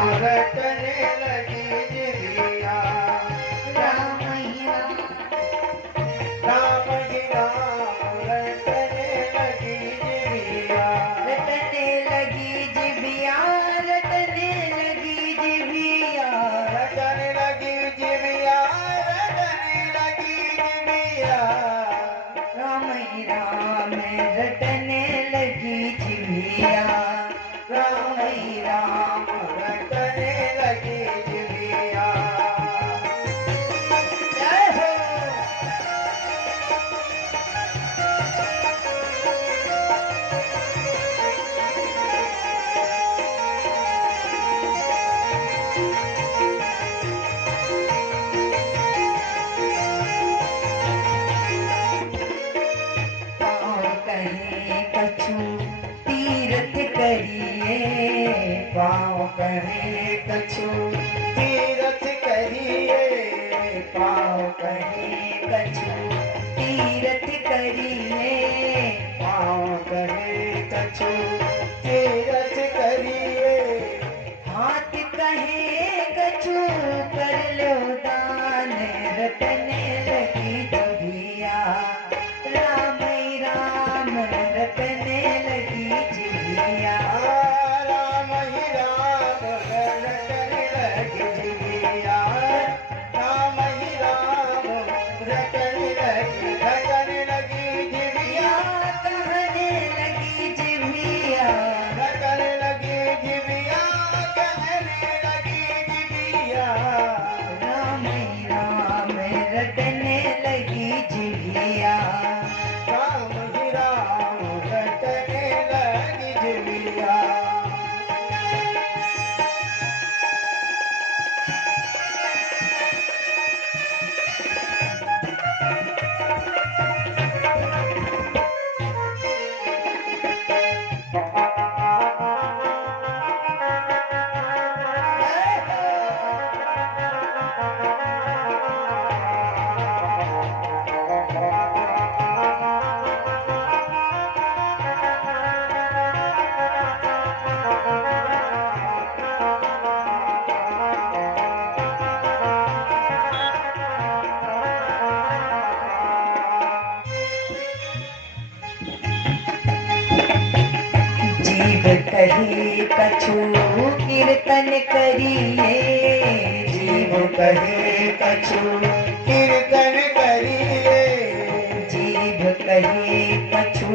रटने लगी जिभिया। राम ही राम, राम ही राम रटने लगी जिभिया। रटने लगी जिभिया, रटने लगी जिभिया। रटने लगी जिभिया, रटने लगी जिभिया। राम ही राम रटने लगी जिभिया। राम ही राम रटने लगी जिभिया। जय हो। पाँव कहे कछु तीर्थ करिए, पाँव कहे कछु तीरथ करिए। पाँव कहे कछु तीर्थ करिए। पाँव कहे कछु तीरथ करिए। हाथ कहे कछु कर लो दान, रटने लगी जिभिया। राम ही राम रटने लगी जिभिया। राम ही राम रटने लगी जिभिया। राम ही राम रटने लगी जिभिया। कहने लगी जिभिया। रटने लगी जिभिया। कहने लगी जिभिया। राम ही राम रटने लगी जिभिया। राम ही राम रटने लगी जिभिया। जीव कहे कछु कीर्तन करिए। जीव कहे कछु कीर्तन करिए। जीव कहे कछु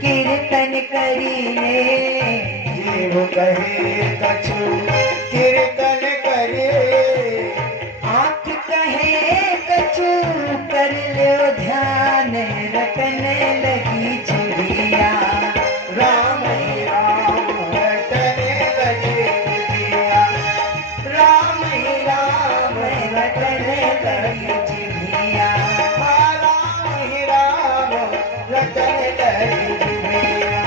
कीर्तन करिए। जीव कहे कछु कीर्तन करिए। आँख कहे कछु कर लो ध्यान, रटने लगी जिभिया। राम ही राम रटने लगी जिभिया। राम ही राम रटने लगी जिभिया। राम ही राम रटने लगी जिभिया।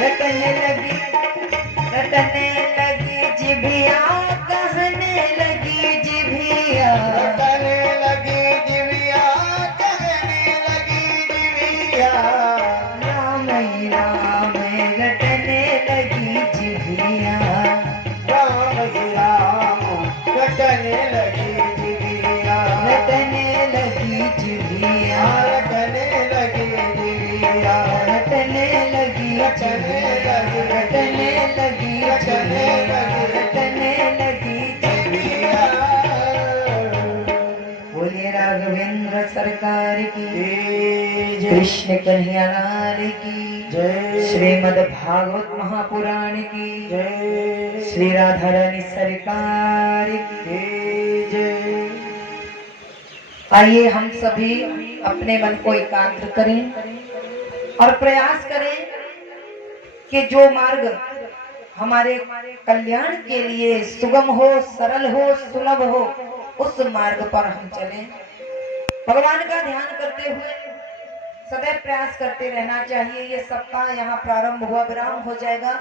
रटने लगी, रटने लगी जिभिया। कहने लगी जिभिया। रटने लगी जिभिया। कहने लगी जिभिया। राम ही राम रटने लगी जिभिया। राम ही राम रटने लगी जिभिया। रटने लगी जिभिया। रटने लगी जिभिया। रटने लगी जिभिया। रटने लगी जिभिया। रटने लगी जिभिया। बोलिए राघवेंद्र सरकार की, जय कृष्ण कन्हैया लाल की, जय श्रीमद् भागवत महापुराण की, जय श्री राधा रानी सरकार की। जय। आइए हम सभी अपने मन को एकाग्र करें और प्रयास करें कि जो मार्ग हमारे कल्याण के लिए सुगम हो, सरल हो, सुलभ हो, उस मार्ग पर हम चलें। भगवान का ध्यान करते हुए सदैव प्रयास करते रहना चाहिए। ये सप्ताह यहाँ प्रारंभ हुआ, विराम हो जाएगा,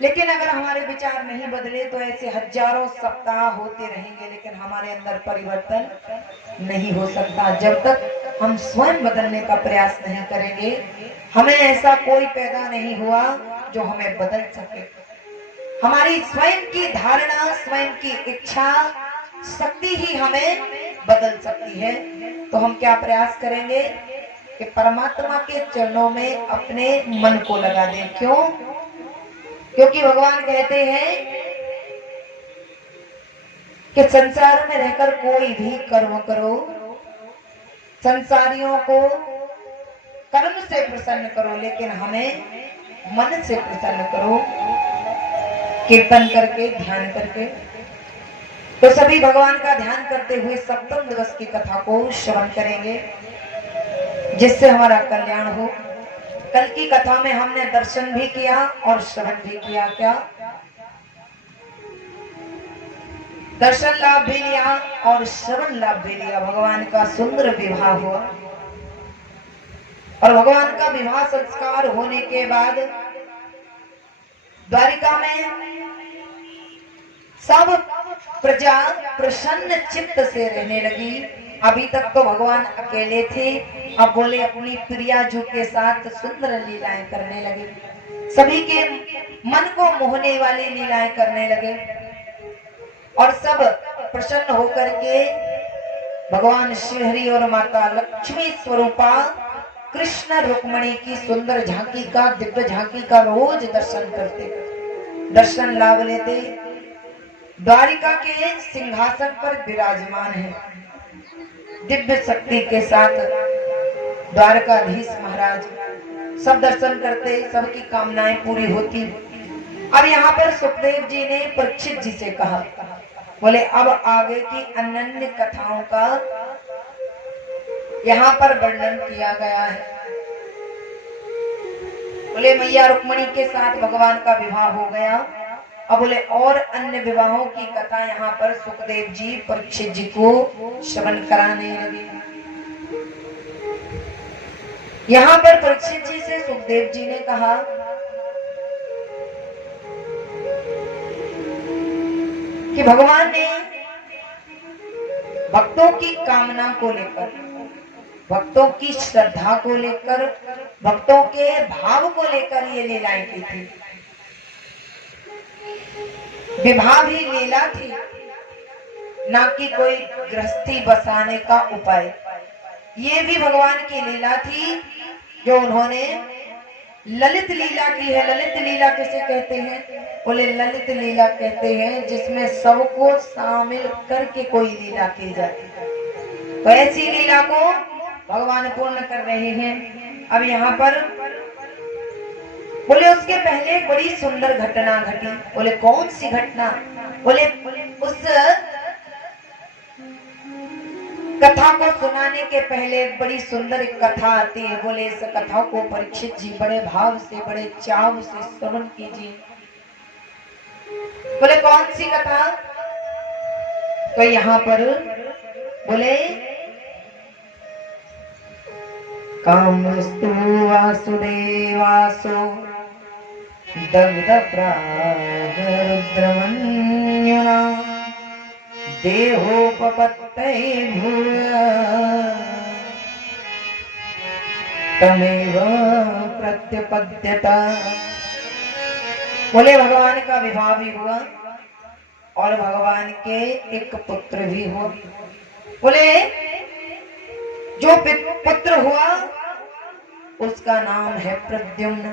लेकिन अगर हमारे विचार नहीं बदले तो ऐसे हजारों सप्ताह होते रहेंगे, लेकिन हमारे अंदर परिवर्तन नहीं हो सकता जब तक हम स्वयं बदलने का प्रयास नहीं करेंगे। हमें ऐसा कोई पैदा नहीं हुआ जो हमें बदल सके। हमारी स्वयं की धारणा, स्वयं की इच्छा शक्ति ही हमें बदल सकती है। तो हम क्या प्रयास करेंगे कि परमात्मा के चरणों में अपने मन को लगा दें। क्यों? क्योंकि भगवान कहते हैं कि संसार में रहकर कोई भी कर्म करो, संसारियों को कर्म से प्रसन्न करो, लेकिन हमें मन से प्रसन्न करो, कीर्तन करके, ध्यान करके। तो सभी भगवान का ध्यान करते हुए सप्तम दिवस की कथा को श्रवण करेंगे, जिससे हमारा कल्याण हो। कल की कथा में हमने दर्शन भी किया और श्रवण भी किया। क्या दर्शन लाभ भी लिया और श्रवण लाभ भी लिया। भगवान का सुंदर विवाह हुआ और भगवान का विवाह संस्कार होने के बाद द्वारिका में सब प्रजा प्रसन्न चित्त से रहने लगी। अभी तक तो भगवान अकेले थे, अब बोले अपनी प्रियाजू के साथ सुंदर लीलाएं करने लगे। सभी के मन को मोहने वाली लीलाएं करने लगे और सब प्रसन्न होकर के भगवान श्रीहरि और माता लक्ष्मी स्वरूपा कृष्ण रुक्मणी की सुंदर झांकी का, दिव्य झांकी का रोज दर्शन करते, दर्शन लाभ लेते। द्वारिका के सिंहासन पर विराजमान है दिव्य शक्ति के साथ द्वारकाधीश महाराज। सब दर्शन करते, सबकी कामनाएं पूरी होती। अब यहाँ पर सुखदेव जी ने परीक्षित जी से कहा, बोले अब आगे की अनन्य कथाओं का यहाँ पर वर्णन किया गया है। बोले मैया रुक्मणी के साथ भगवान का विवाह हो गया। अब बोले और अन्य विवाहों की कथा यहाँ पर सुखदेव जी परीक्षित जी को श्रवण कराने लगे। यहाँ पर परीक्षित जी से सुखदेव जी ने कहा कि भगवान ने भक्तों की कामना को लेकर, भक्तों की श्रद्धा को लेकर, भक्तों के भाव को लेकर ये लीलाएं की थी। विवाह भी लीला थी, ना कि कोई गृहस्थी बसाने का उपाय। ये भी भगवान की लीला थी जो उन्होंने ललित लीला की है। ललित लीला किसे कहते हैं? बोले ललित लीला कहते हैं जिसमें सबको शामिल करके कोई लीला की जाती है। तो ऐसी लीला को भगवान पूर्ण कर रहे हैं। अब यहाँ पर बोले उसके पहले एक बड़ी सुंदर घटना घटी। बोले कौन सी घटना? बोले उस कथा को सुनाने के पहले एक बड़ी सुंदर एक कथा आती है। बोले इस कथा को परीक्षित जी बड़े भाव से, बड़े चाव से श्रवण कीजिए। बोले कौन सी कथा? तो यहाँ पर बोले कामस्तु वासुदेवासो दग्ध प्रागरुद्रमन्युना देहोपपत्तये भूया तमेव प्रत्यपद्यता। बोले भगवान का विवाह भी हुआ और भगवान के एक पुत्र भी हुआ। बोले जो पुत्र हुआ उसका नाम है प्रद्युम्न।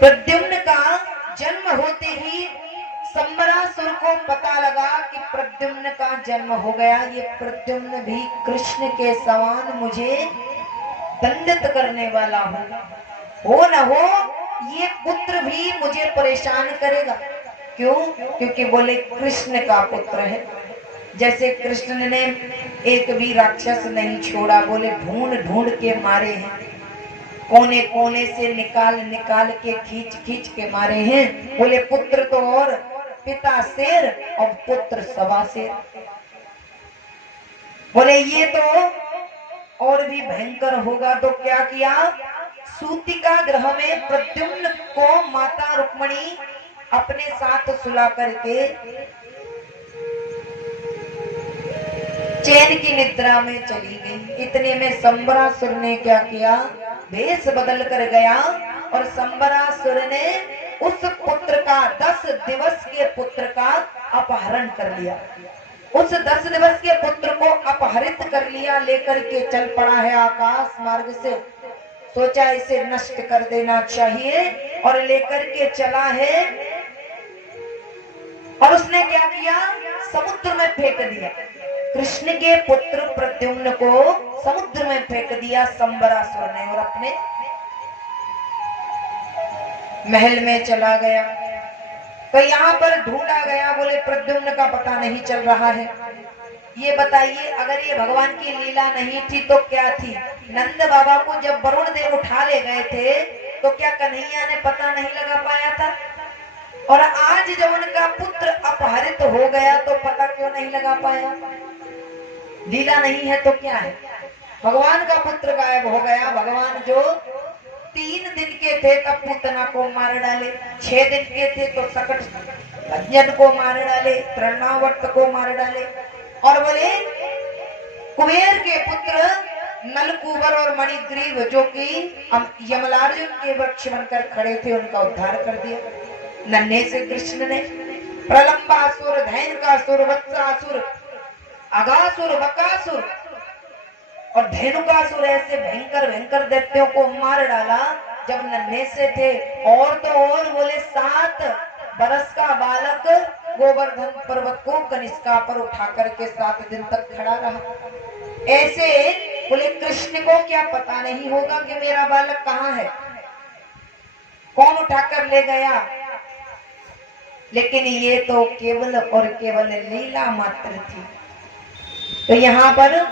प्रद्युम्न का जन्म होते ही संबरासुर को पता लगा कि प्रद्युम्न का जन्म हो गया। ये प्रद्युम्न भी कृष्ण के समान मुझे दंडित करने वाला हो न हो, ये पुत्र भी मुझे परेशान करेगा। क्यों? क्योंकि बोले कृष्ण का पुत्र है। जैसे कृष्ण ने एक भी राक्षस नहीं छोड़ा। बोले ढूंढ ढूंढ के मारे हैं, कोने कोने से निकाल निकाल के, खींच खींच के मारे हैं। बोले पुत्र तो और, पिता शेर और पुत्र सवा शेर। बोले ये तो और भी भयंकर होगा। तो क्या किया? सूतिका ग्रह में प्रद्युम्न को माता रुक्मणी अपने साथ सुला करके चैन की निद्रा में चली गई। इतने में संबरासुर ने क्या किया? भेष बदल कर गया और संबरासुर ने उस पुत्र का 10 दिवस के पुत्र का अपहरण कर लिया। उस 10 दिवस के पुत्र को अपहरित कर लिया, लेकर के चल पड़ा है आकाश मार्ग से। सोचा इसे नष्ट कर देना चाहिए और लेकर के चला है। और उसने क्या किया, समुद्र में फेंक दिया। कृष्ण के पुत्र प्रद्युम्न को समुद्र में फेंक दिया संबरासुर ने, और अपने महल में चला गया। तो यहाँ पर ढूंढा गया, बोले प्रद्युम्न का पता नहीं चल रहा है। ये बताइए, अगर ये भगवान की लीला नहीं थी तो क्या थी? नंद बाबा को जब वरुण देव उठा ले गए थे तो क्या कन्हैया ने पता नहीं लगा पाया था? और आज जब उनका पुत्र अपहरित हो गया तो पता क्यों नहीं लगा पाया? लीला नहीं है तो क्या है? भगवान का पुत्र गायब हो गया। भगवान जो 3 दिन के थे तब पूतना को मार डाले, 6 दिन के थे तो सकट भंजन को मार डाले, तृणावर्त को मार डाले, और बोले कुबेर के पुत्र नलकूबर और मणिग्रीव जो कि यमलार्जुन के वृक्ष बनकर खड़े थे उनका उद्धार कर दिया नन्हे से कृष्ण ने। प्रलंबासुर, धैनुकासुर, वत्सासुर, अगासुर, बकासुर और धेनुकासुर ऐसे भयंकर भयंकर दैत्यों को मार डाला जब नन्हे से थे। और तो और बोले 7 बरस का बालक गोवर्धन पर्वत को कनिष्का पर उठा करके 7 दिन तक खड़ा रहा। ऐसे बोले कृष्ण को क्या पता नहीं होगा कि मेरा बालक कहाँ है, कौन उठाकर ले गया? लेकिन ये तो केवल और केवल लीला मात्र थी। तो यहाँ पर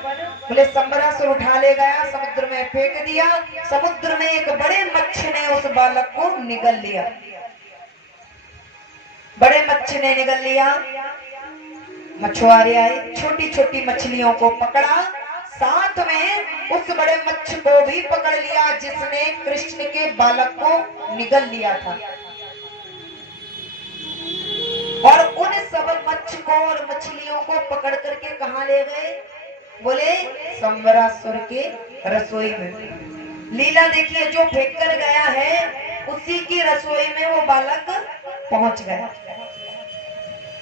बोले संबरासुर उठा ले गया, समुद्र में फेंक दिया। समुद्र में एक बड़े मच्छ ने उस बालक को निगल लिया, बड़े मच्छ ने निगल लिया। मछुआरे आए, छोटी छोटी मछलियों को पकड़ा, साथ में उस बड़े मच्छ को भी पकड़ लिया जिसने कृष्ण के बालक को निगल लिया था। और उन सब मच्छ को और मछलियों को पकड़ करके कहां ले गए? बोले संबरासुर के रसोई में। लीला देखिए, जो फेंक कर गया है उसी की रसोई में वो बालक पहुंच गया।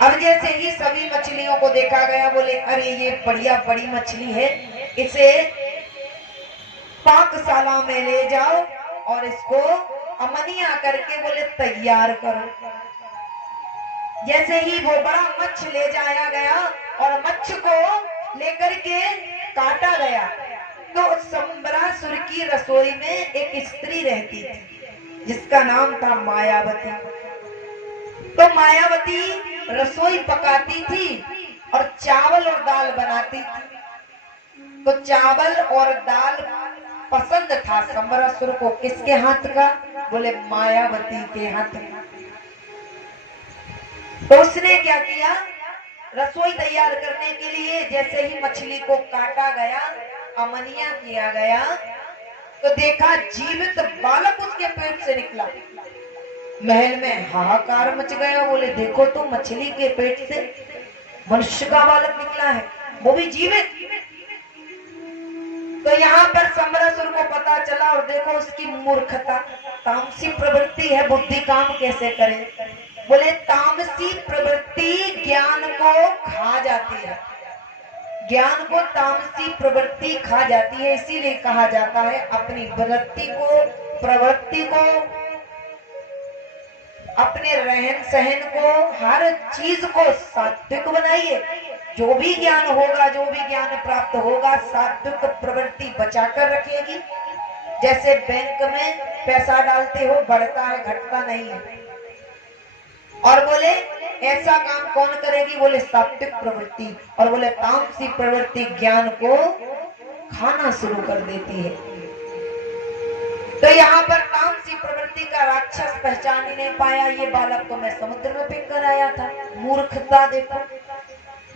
अब जैसे ही सभी मछलियों को देखा गया, बोले अरे ये बढ़िया बड़ी मछली है, इसे पाकशाला में ले जाओ और इसको अमनिया करके बोले तैयार करो। जैसे ही वो बड़ा मच्छ ले जाया गया और मच्छ को लेकर के काटा गया, तो संबरासुर की रसोई में एक स्त्री रहती थी जिसका नाम था मायावती। तो मायावती रसोई पकाती थी और चावल और दाल बनाती थी। तो चावल और दाल पसंद था संबरासुर को। किसके हाथ का? बोले मायावती के हाथ का। तो उसने क्या किया, रसोई तैयार करने के लिए जैसे ही मछली को काटा गया, अमनिया किया गया, तो देखा जीवित बालक उसके पेट से निकला। महल में हाहाकार मच गया। बोले देखो तो मछली के पेट से मनुष्य का बालक निकला है, वो भी जीवित। तो यहाँ पर संबरासुर को पता चला, और देखो उसकी मूर्खता, तामसी प्रवृत्ति है, बुद्धि काम कैसे करे। बोले तामसी प्रवृत्ति ज्ञान को खा जाती है, ज्ञान को तामसी प्रवृत्ति खा जाती है। इसीलिए कहा जाता है अपनी वृत्ति को, प्रवृत्ति को, अपने रहन सहन को, हर चीज को सात्विक बनाइए। जो भी ज्ञान होगा, जो भी ज्ञान प्राप्त होगा, सात्विक प्रवृत्ति बचाकर रखेगी। जैसे बैंक में पैसा डालते हो, बढ़ता है घटता नहीं है। और बोले ऐसा काम कौन करेगी? बोले सात्विक प्रवृत्ति। और बोले तामसी प्रवृत्ति ज्ञान को खाना शुरू कर देती है। तो यहाँ पर तामसी प्रवृत्ति का राक्षस पहचान ही नहीं पाया। ये बालक को मैं समुद्र में फेंक कर आया था, मूर्खता देखो।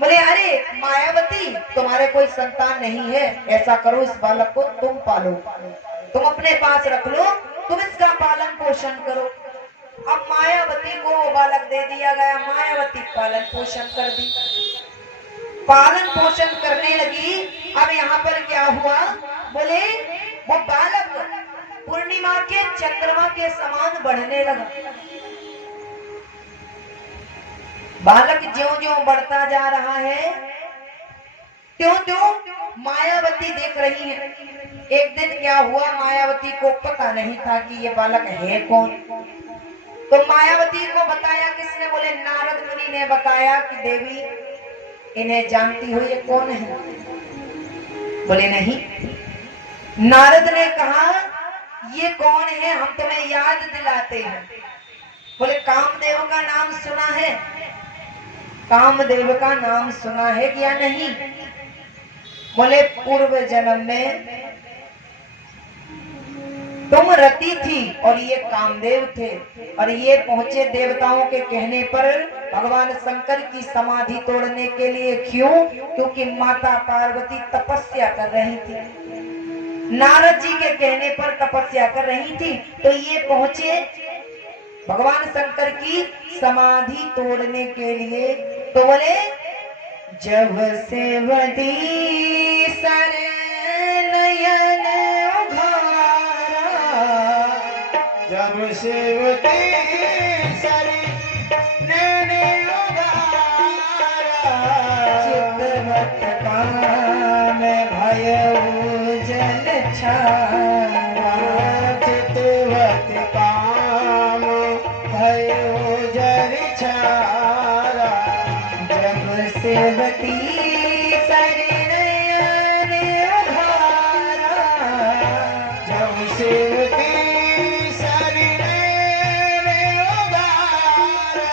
बोले अरे मायावती, तुम्हारे कोई संतान नहीं है, ऐसा करो इस बालक को तुम पालो, तुम अपने पास रख लो, तुम इसका पालन पोषण करो। अब मायावती को वो बालक दे दिया गया। मायावती पालन पोषण कर दी, पालन पोषण करने लगी। अब यहाँ पर क्या हुआ? बोले वो बालक पूर्णिमा के चंद्रमा के समान बढ़ने लगा। बालक ज्यों ज्यों बढ़ता जा रहा है त्यों त्यों मायावती देख रही है। एक दिन क्या हुआ, मायावती को पता नहीं था कि ये बालक है कौन। तो मायावती को बताया किसने? बोले नारद मुनि ने बताया कि देवी इन्हें जानती हो, ये कौन है? बोले नहीं। नारद ने कहा ये कौन है, हम तुम्हें याद दिलाते हैं। बोले कामदेव का नाम सुना है? कामदेव का नाम सुना है क्या? नहीं। बोले पूर्व जन्म में तुम रति थी और ये कामदेव थे, और ये पहुंचे देवताओं के कहने पर भगवान शंकर की समाधि तोड़ने के लिए। क्यों? क्योंकि माता पार्वती तपस्या कर रही थी, नारद जी के कहने पर तपस्या कर रही थी। तो ये पहुंचे भगवान शंकर की समाधि तोड़ने के लिए। तो बोले जब सेवती सर नयन उघारा, जब सेवती सरी नैन उघारा, चितवत काम भयउ जल छाया, चितवत काम भयो जल छारा, जब सेवती सर नयन उघारा, जब सेवती सरी नैन उघारा,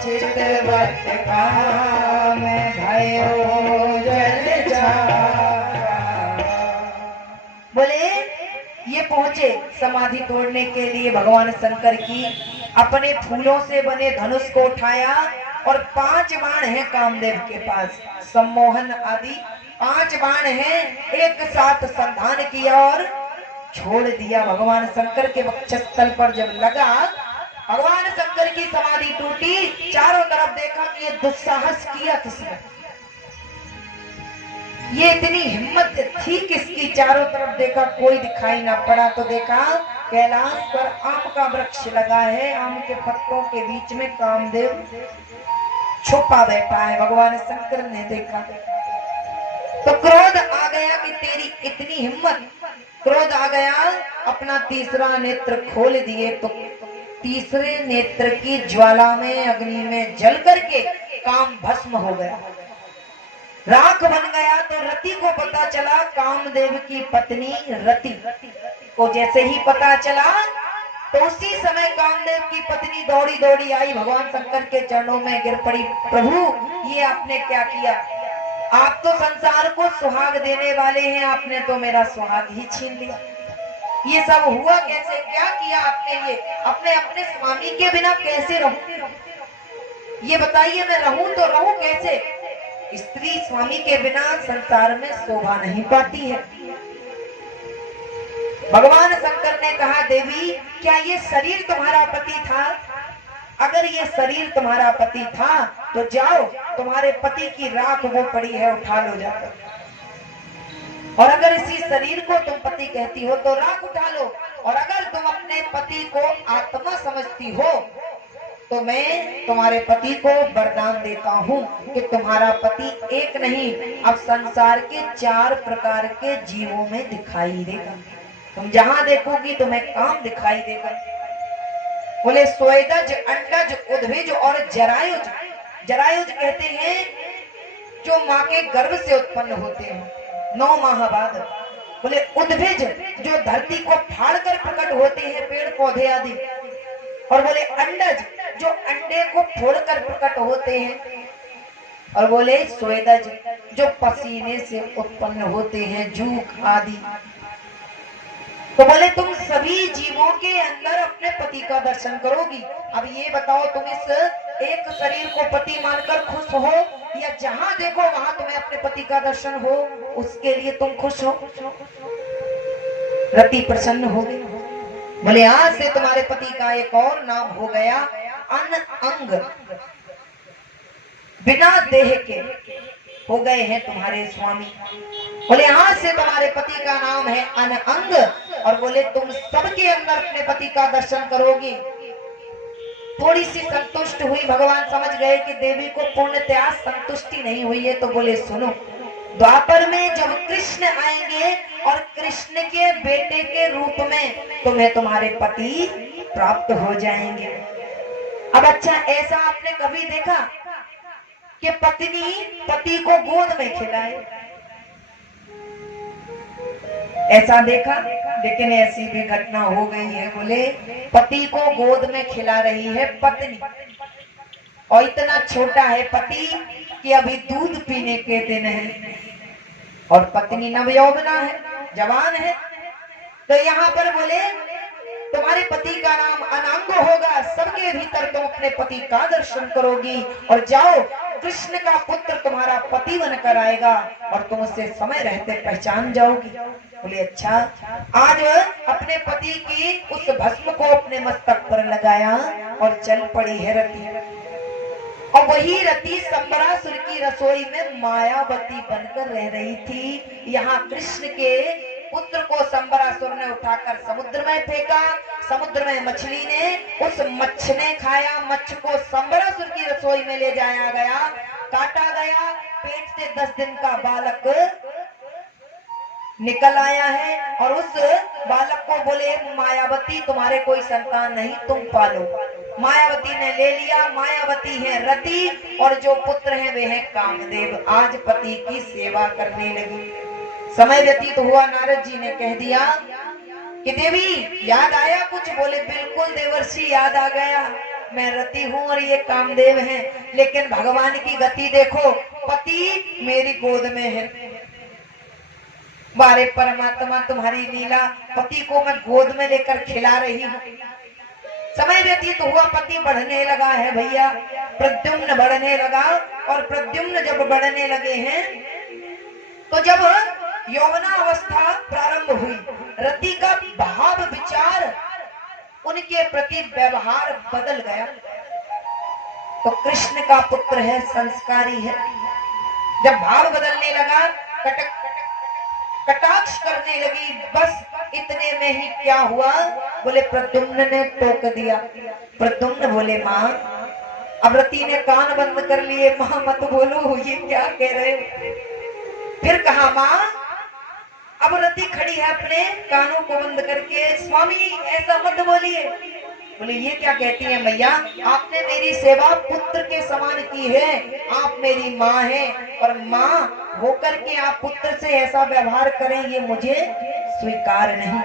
चितवत काम भयो जल छाया। बोले ये पहुंचे समाधि तोड़ने के लिए भगवान शंकर की। अपने फूलों से बने धनुष को उठाया और 5 बाण हैं कामदेव के पास, सम्मोहन आदि 5 बाण हैं। एक साथ संधान किया और छोड़ दिया भगवान शंकर के वक्षस्थल पर। जब लगा भगवान शंकर की समाधि टूटी, चारों तरफ देखा कि ये दुस्साहस किया किसने, ये इतनी हिम्मत थी किसकी। चारों तरफ देखा कोई दिखाई ना पड़ा। तो देखा कैलाश पर आम का वृक्ष लगा है, आम के पत्तों के बीच में कामदेव छुपा बैठा है। भगवान शंकर ने देखा तो क्रोध आ गया कि तेरी इतनी हिम्मत। क्रोध आ गया, अपना तीसरा नेत्र खोल दिए। तो तीसरे नेत्र की ज्वाला में, अग्नि में जल करके काम भस्म हो गया, राख बन गया। तो रति को पता चला, कामदेव की पत्नी रति को जैसे ही पता चला तो उसी समय कामदेव की पत्नी दौड़ी दौड़ी आई, भगवान शंकर के चरणों में गिर पड़ी। प्रभु ये आपने क्या किया? आप तो संसार को सुहाग देने वाले हैं, आपने तो मेरा सुहाग ही छीन लिया। ये सब हुआ कैसे? क्या किया आपने? ये अपने अपने स्वामी के बिना कैसे रहूं? ये बताइए, मैं रहूं तो रहूं कैसे? स्त्री स्वामी के बिना संसार में शोभा नहीं पाती है। भगवान शंकर ने कहा देवी क्या ये शरीर तुम्हारा पति था? अगर ये शरीर तुम्हारा पति था तो जाओ, तुम्हारे पति की राख वो पड़ी है, उठा लो जाकर। और अगर इसी शरीर को तुम पति कहती हो तो राख उठा लो। और अगर तुम अपने पति को आत्मा समझती हो तो मैं तुम्हारे पति को वरदान देता हूँ कि तुम्हारा पति एक नहीं, अब संसार के 4 प्रकार के जीवों में दिखाई देगा। तुम जहां देखोगी तुम्हें काम दिखाई देगा। बोले स्वेदज, अंडज, उद्भिज और जरायुज। जरायुज कहते हैं जो माँ के गर्भ से उत्पन्न होते हैं 9 माह बाद। बोले उद्भिज जो धरती को फाड़कर प्रकट होते हैं, पेड़ पौधे आदि। और बोले अंडज जो अंडे को फोड़कर प्रकट होते हैं। और बोले स्वेदज जो पसीने से उत्पन्न होते हैं, जूक आदि। तो बोले तुम सभी जीवों के अंदर अपने पति का दर्शन करोगी। अब ये बताओ, तुम इस एक शरीर को पति मानकर खुश हो या जहां देखो वहां तुम्हें अपने पति का दर्शन हो उसके लिए तुम खुश हो? रति प्रसन्न हो गई। बोले आज से तुम्हारे पति का एक और नाम हो गया अन अंग। बिना देह के हो गए हैं तुम्हारे स्वामी। बोले आज से तुम्हारे पति का नाम है अन अंग। और बोले तुम सबके अंदर अपने पति का दर्शन करोगे। थोड़ी सी संतुष्ट हुई। भगवान समझ गए कि देवी को पूर्णतया संतुष्टि नहीं हुई है, तो बोले सुनो, द्वापर में जब कृष्ण आएंगे और कृष्ण के बेटे के रूप में तुम्हें तुम्हारे पति प्राप्त हो जाएंगे। अब अच्छा, ऐसा आपने कभी देखा कि पत्नी पति को गोद में खिलाए? ऐसा देखा? लेकिन ऐसी भी घटना हो गई है। बोले पति को गोद में खिला रही है पत्नी, और इतना छोटा है पति कि अभी दूध पीने के दिन है, और पत्नी नवयौवना है, जवान है। तो यहाँ पर बोले तुम्हारे पति का नाम अनांग होगा, सबके भीतर तुम अपने पति का दर्शन करोगी, और जाओ कृष्ण का पुत्र तुम्हारा पति बनकर आएगा और तुम उससे समय रहते पहचान जाओगी। बोले अच्छा। आज अपने पति की उस भस्म को अपने मस्तक पर लगाया और चल पड़ी है रति। और वही रति संबरासुर की रसोई में मायावती बनकर रह रही थी। यहाँ कृष्ण के पुत्र को संबरासुर ने उठाकर समुद्र में फेंका, समुद्र में मछली ने, उस मच्छ ने खाया, मच्छ को संबरासुर की रसोई में ले जाया गया, काटा गया, पेट से 10 दिन का बालक निकल आया है, और उस बालक को बोले मायावती तुम्हारे कोई संतान नहीं, तुम पालो। मायावती ने ले लिया। मायावती है रति, और जो पुत्र है वे है कामदेव। आज पति की सेवा करने लगी। समय व्यतीत हुआ, नारद जी ने कह दिया कि देवी याद आया कुछ? बोले बिल्कुल देवर्षि, याद आ गया। मैं रति हूँ और ये कामदेव हैं, लेकिन भगवान की गति देखो, पति मेरी गोद में है। बारे परमात्मा तुम्हारी लीला, पति को मैं गोद में लेकर खिला रही हूँ। समय व्यतीत हुआ, पति बढ़ने लगा है भैया, प्रद्युम्न बढ़ने लगा। और प्रद्युम्न जब बढ़ने लगे हैं, तो जब यौवना अवस्था प्रारंभ हुई, रति का भाव विचार, उनके प्रति व्यवहार बदल गया। तो कृष्ण का पुत्र है, संस्कारी है। जब भाव बदलने लगा, कटाक्ष करने लगी, बस इतने में ही क्या हुआ? बोले प्रद्युम्न ने टोक दिया। प्रद्युम्न बोले माँ, अब रति ने कान बंद कर लिए, माँ मत बोलो, ये क्या कह रहे हो? फिर कहा माँ, अब रति खड़ी है अपने कानों को बंद करके, स्वामी ऐसा मत बोलिए। बोले ये क्या कहती है मैया, आपने मेरी सेवा पुत्र के समान की है, आप मेरी माँ हैं, और माँ होकर के आप पुत्र से ऐसा व्यवहार करें, ये मुझे स्वीकार नहीं।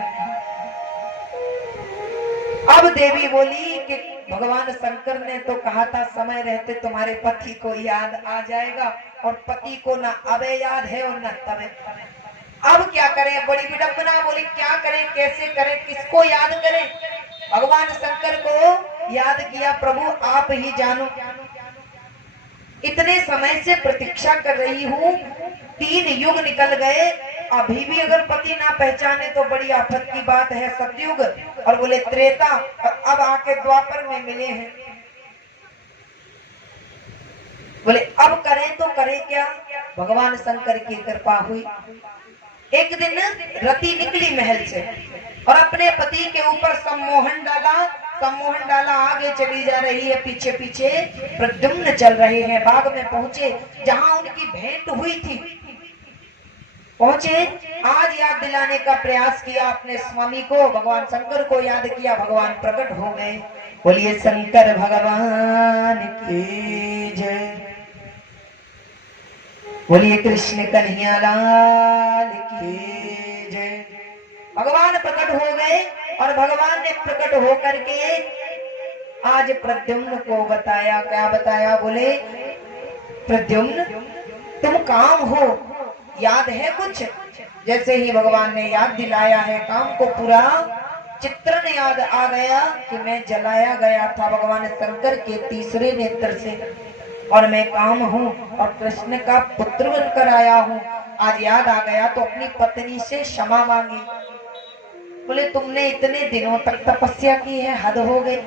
अब देवी बोली कि भगवान शंकर ने तो कहा था समय रहते तुम्हारे पति को याद आ जाएगा, और पति को ना अबे याद है और ना तबे। अब क्या करें? बड़ी विडंबना। बोली क्या करें, कैसे करें, किसको याद करें? भगवान शंकर को याद किया। प्रभु आप ही जानो, इतने समय से प्रतीक्षा कर रही हूँ, 3 युग निकल गए, अभी भी अगर पति ना पहचाने तो बड़ी आफत की बात है। सतयुग और बोले त्रेता, और अब आके द्वापर में मिले हैं। बोले अब करें तो करें क्या? भगवान शंकर की कृपा हुई। एक दिन रति निकली महल से और अपने पति के ऊपर सम्मोहन डाला, आगे चली जा रही है, पीछे पीछे प्रद्युम्न चल रहे हैं। बाग में पहुंचे जहां उनकी भेंट हुई थी, पहुंचे, आज याद दिलाने का प्रयास किया अपने स्वामी को, भगवान शंकर को याद किया, भगवान प्रकट हो गए। बोलिए शंकर भगवान की जय, बोलिए कृष्ण कन्हैया लाल की जय। भगवान प्रकट हो गए और भगवान ने प्रकट होकर के आज प्रद्युम्न को बताया। क्या बताया? बोले प्रद्युम्न तुम काम हो, याद है कुछ? जैसे ही भगवान ने याद दिलाया है काम को, पूरा चित्रण याद आ गया कि मैं जलाया गया था भगवान शंकर के तीसरे नेत्र से, और मैं काम हूँ और कृष्ण का पुत्र बनकर आया हूँ। आज याद आ गया तो अपनी पत्नी से क्षमा मांगी। बोले तुमने इतने दिनों तक तपस्या की है, हद हो गई,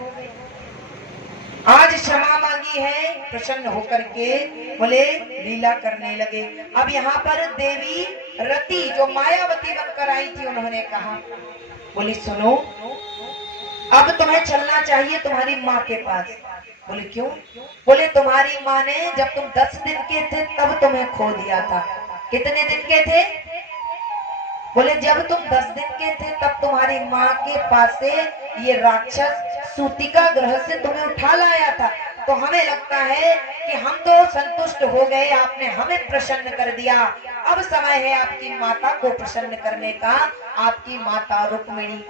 आज क्षमा मांगी है। प्रसन्न होकर के बोले लीला करने लगे। अब यहाँ पर देवी रति जो मायावती बनकर आई थी, उन्होंने कहा, बोली सुनो, अब तुम्हें चलना चाहिए तुम्हारी माँ के पास। बोले क्यों? बोले तुम्हारी माँ ने जब तुम 10 दिन के थे तब तुम्हें खो दिया था। कितने दिन के थे? बोले जब तुम 10 दिन के थे तब तुम्हारी माँ के पास से ये राक्षस सूतिका ग्रह से तुम्हें उठा लाया था। तो हमें लगता है कि हम तो संतुष्ट हो गए, आपने हमें प्रसन्न कर दिया। अब समय है आपकी माता को प्रसन्न करने का, आपकी माता रुक्मिणी।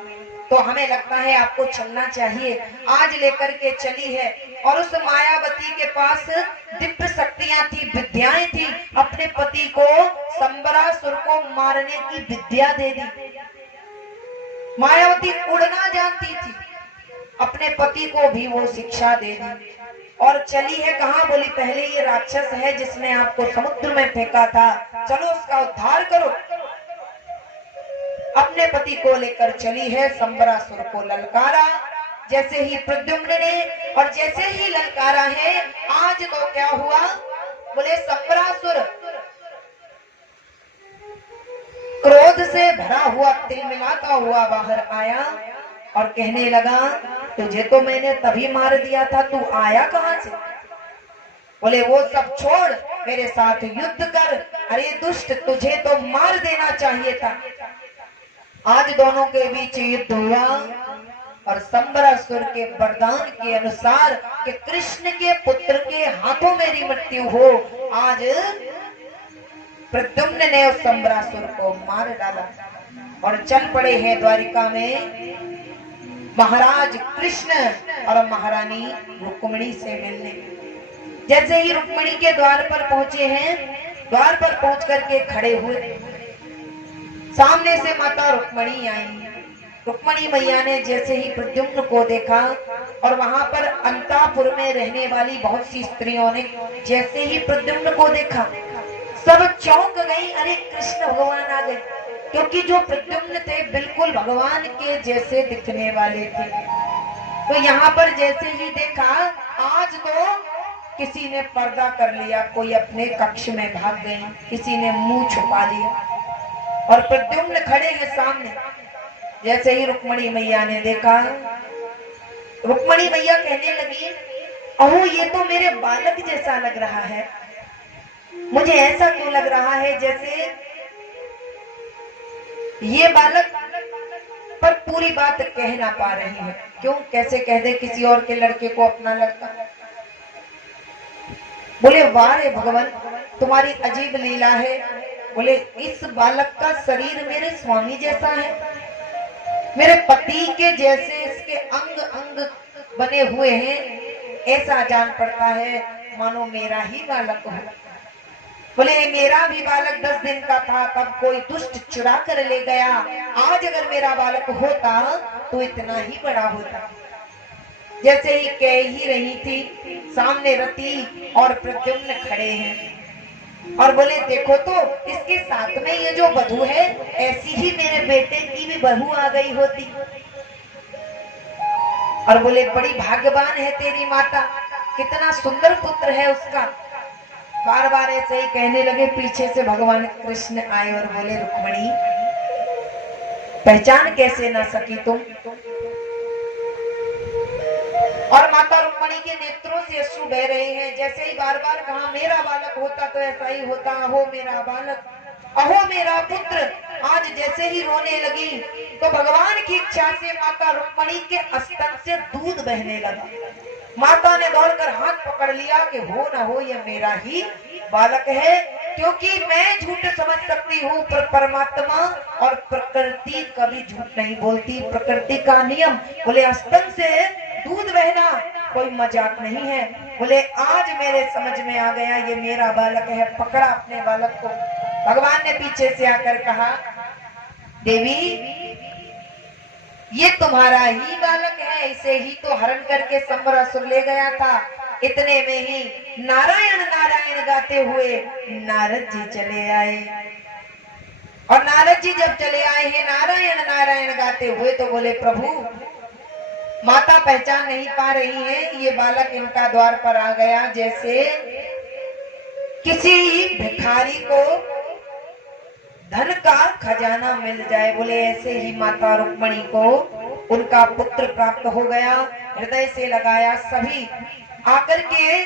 तो हमें लगता है आपको चलना चाहिए। आज लेकर के चली है और उस मायावती के पास दिव्य शक्तियां थी, विद्याएं थी। अपने पति को संबरासुर को मारने की विद्या दे दी। मायावती उड़ना जानती थी, अपने पति को भी वो शिक्षा दे दी और चली है कहाँ? बोली पहले ये राक्षस है जिसने आपको समुद्र में फेंका था, चलो उसका उद्धार करो। अपने पति को लेकर चली है, संबरासुर को ललकारा। जैसे ही प्रद्युम्न ने और जैसे ही ललकारा है, आज तो क्या हुआ? बोले संबरासुर क्रोध से भरा हुआ तिलमिलाता हुआ बाहर आया और कहने लगा तुझे तो मैंने तभी मार दिया था, तू आया कहां से? बोले वो सब छोड़, मेरे साथ युद्ध कर। अरे दुष्ट, तुझे तो मार देना चाहिए था। आज दोनों के बीच युद्ध हुआ और संबरासुर के वरदान के अनुसार कि कृष्ण के पुत्र के हाथों मेरी मृत्यु हो, आज प्रद्युम्न ने उस संबरासुर को मार डाला और चल पड़े हैं द्वारिका में महाराज कृष्ण और महारानी रुक्मिणी से मिलने। जैसे ही रुक्मिणी के द्वार पर पहुंचे हैं, द्वार पर पहुंच करके खड़े हुए, सामने से माता रुक्मिणी आई। रुक्मिणी मैया ने जैसे ही प्रद्युम्न को देखा और वहां पर अंतापुर में रहने वाली बहुत सी स्त्रियों ने जैसे ही प्रद्युम्न को देखा, सब चौंक गई। अरे कृष्ण भगवान आ गए, क्योंकि जो प्रद्युम्न थे बिल्कुल भगवान के जैसे दिखने वाले थे। तो यहाँ पर जैसे ही देखा, आज तो किसी ने पर्दा कर लिया, कोई अपने कक्ष में भाग गई, किसी ने मुंह छुपा लिया और प्रद्युम्न खड़े हैं सामने। जैसे ही रुक्मिणी मैया ने देखा, रुक्मिणी मैया कहने लगी अहो ये तो मेरे बालक जैसा लग रहा है, मुझे ऐसा क्यों लग रहा है जैसे ये बालक, पर पूरी बात कह ना पा रही है। क्यों? कैसे कह दे किसी और के लड़के को अपना लड़का? बोले वाह रे भगवान, तुम्हारी अजीब लीला है। बोले इस बालक का शरीर मेरे स्वामी जैसा है, मेरे पति के जैसे इसके अंग अंग बने हुए हैं, ऐसा जान पड़ता है मानो मेरा ही बालक हो। बोले मेरा भी बालक 10 दिन का था, तब कोई दुष्ट चुरा कर ले गया। आज अगर मेरा बालक होता तो इतना ही बड़ा होता। जैसे ही कह ही रही थी, सामने रति और प्रद्युम्न खड़े हैं और बोले देखो तो इसके साथ में ये जो बधू है, ऐसी ही मेरे बेटे की भी बहू आ गई होती। और बोले बड़ी भाग्यवान है तेरी माता, कितना सुंदर पुत्र है उसका। बार बार ऐसे ही कहने लगे। पीछे से भगवान कृष्ण आए और बोले रुक्मिणी पहचान कैसे ना सकी तुम? और माता रुक्मिणी के नेत्रों से अश्रु बह रहे हैं। जैसे ही बार बार कहा मेरा बालक होता तो ऐसा ही होता, अहो मेरा बालक, अहो मेरा पुत्र। आज जैसे ही रोने लगी तो भगवान की इच्छा से माता रुक्मिणी के स्तन से दूध बहने लगा। माता ने दौड़कर हाथ पकड़ लिया कि हो ना हो ये मेरा ही बालक है, क्योंकि मैं झूठ समझ सकती हूँ पर परमात्मा और प्रकृति कभी झूठ नहीं बोलती। प्रकृति का नियम। बोले स्तन से दूध बहना कोई मजाक नहीं है। बोले आज मेरे समझ में आ गया ये मेरा बालक है। पकड़ा अपने बालक को। भगवान ने पीछे से आकर कहा देवी ये तुम्हारा ही बालक है, इसे ही तो हरण करके संबरासुर ले गया था। इतने में ही नारायण नारायण गाते हुए नारद जी चले आए। और नारद जी जब चले आए हैं नारायण नारायण गाते हुए, तो बोले प्रभु माता पहचान नहीं पा रही है, ये बालक इनका द्वार पर आ गया जैसे किसी भिखारी को धन का खजाना मिल जाए। बोले ऐसे ही माता रुक्मिणी को उनका पुत्र प्राप्त हो गया। हृदय से लगाया, सभी आकर के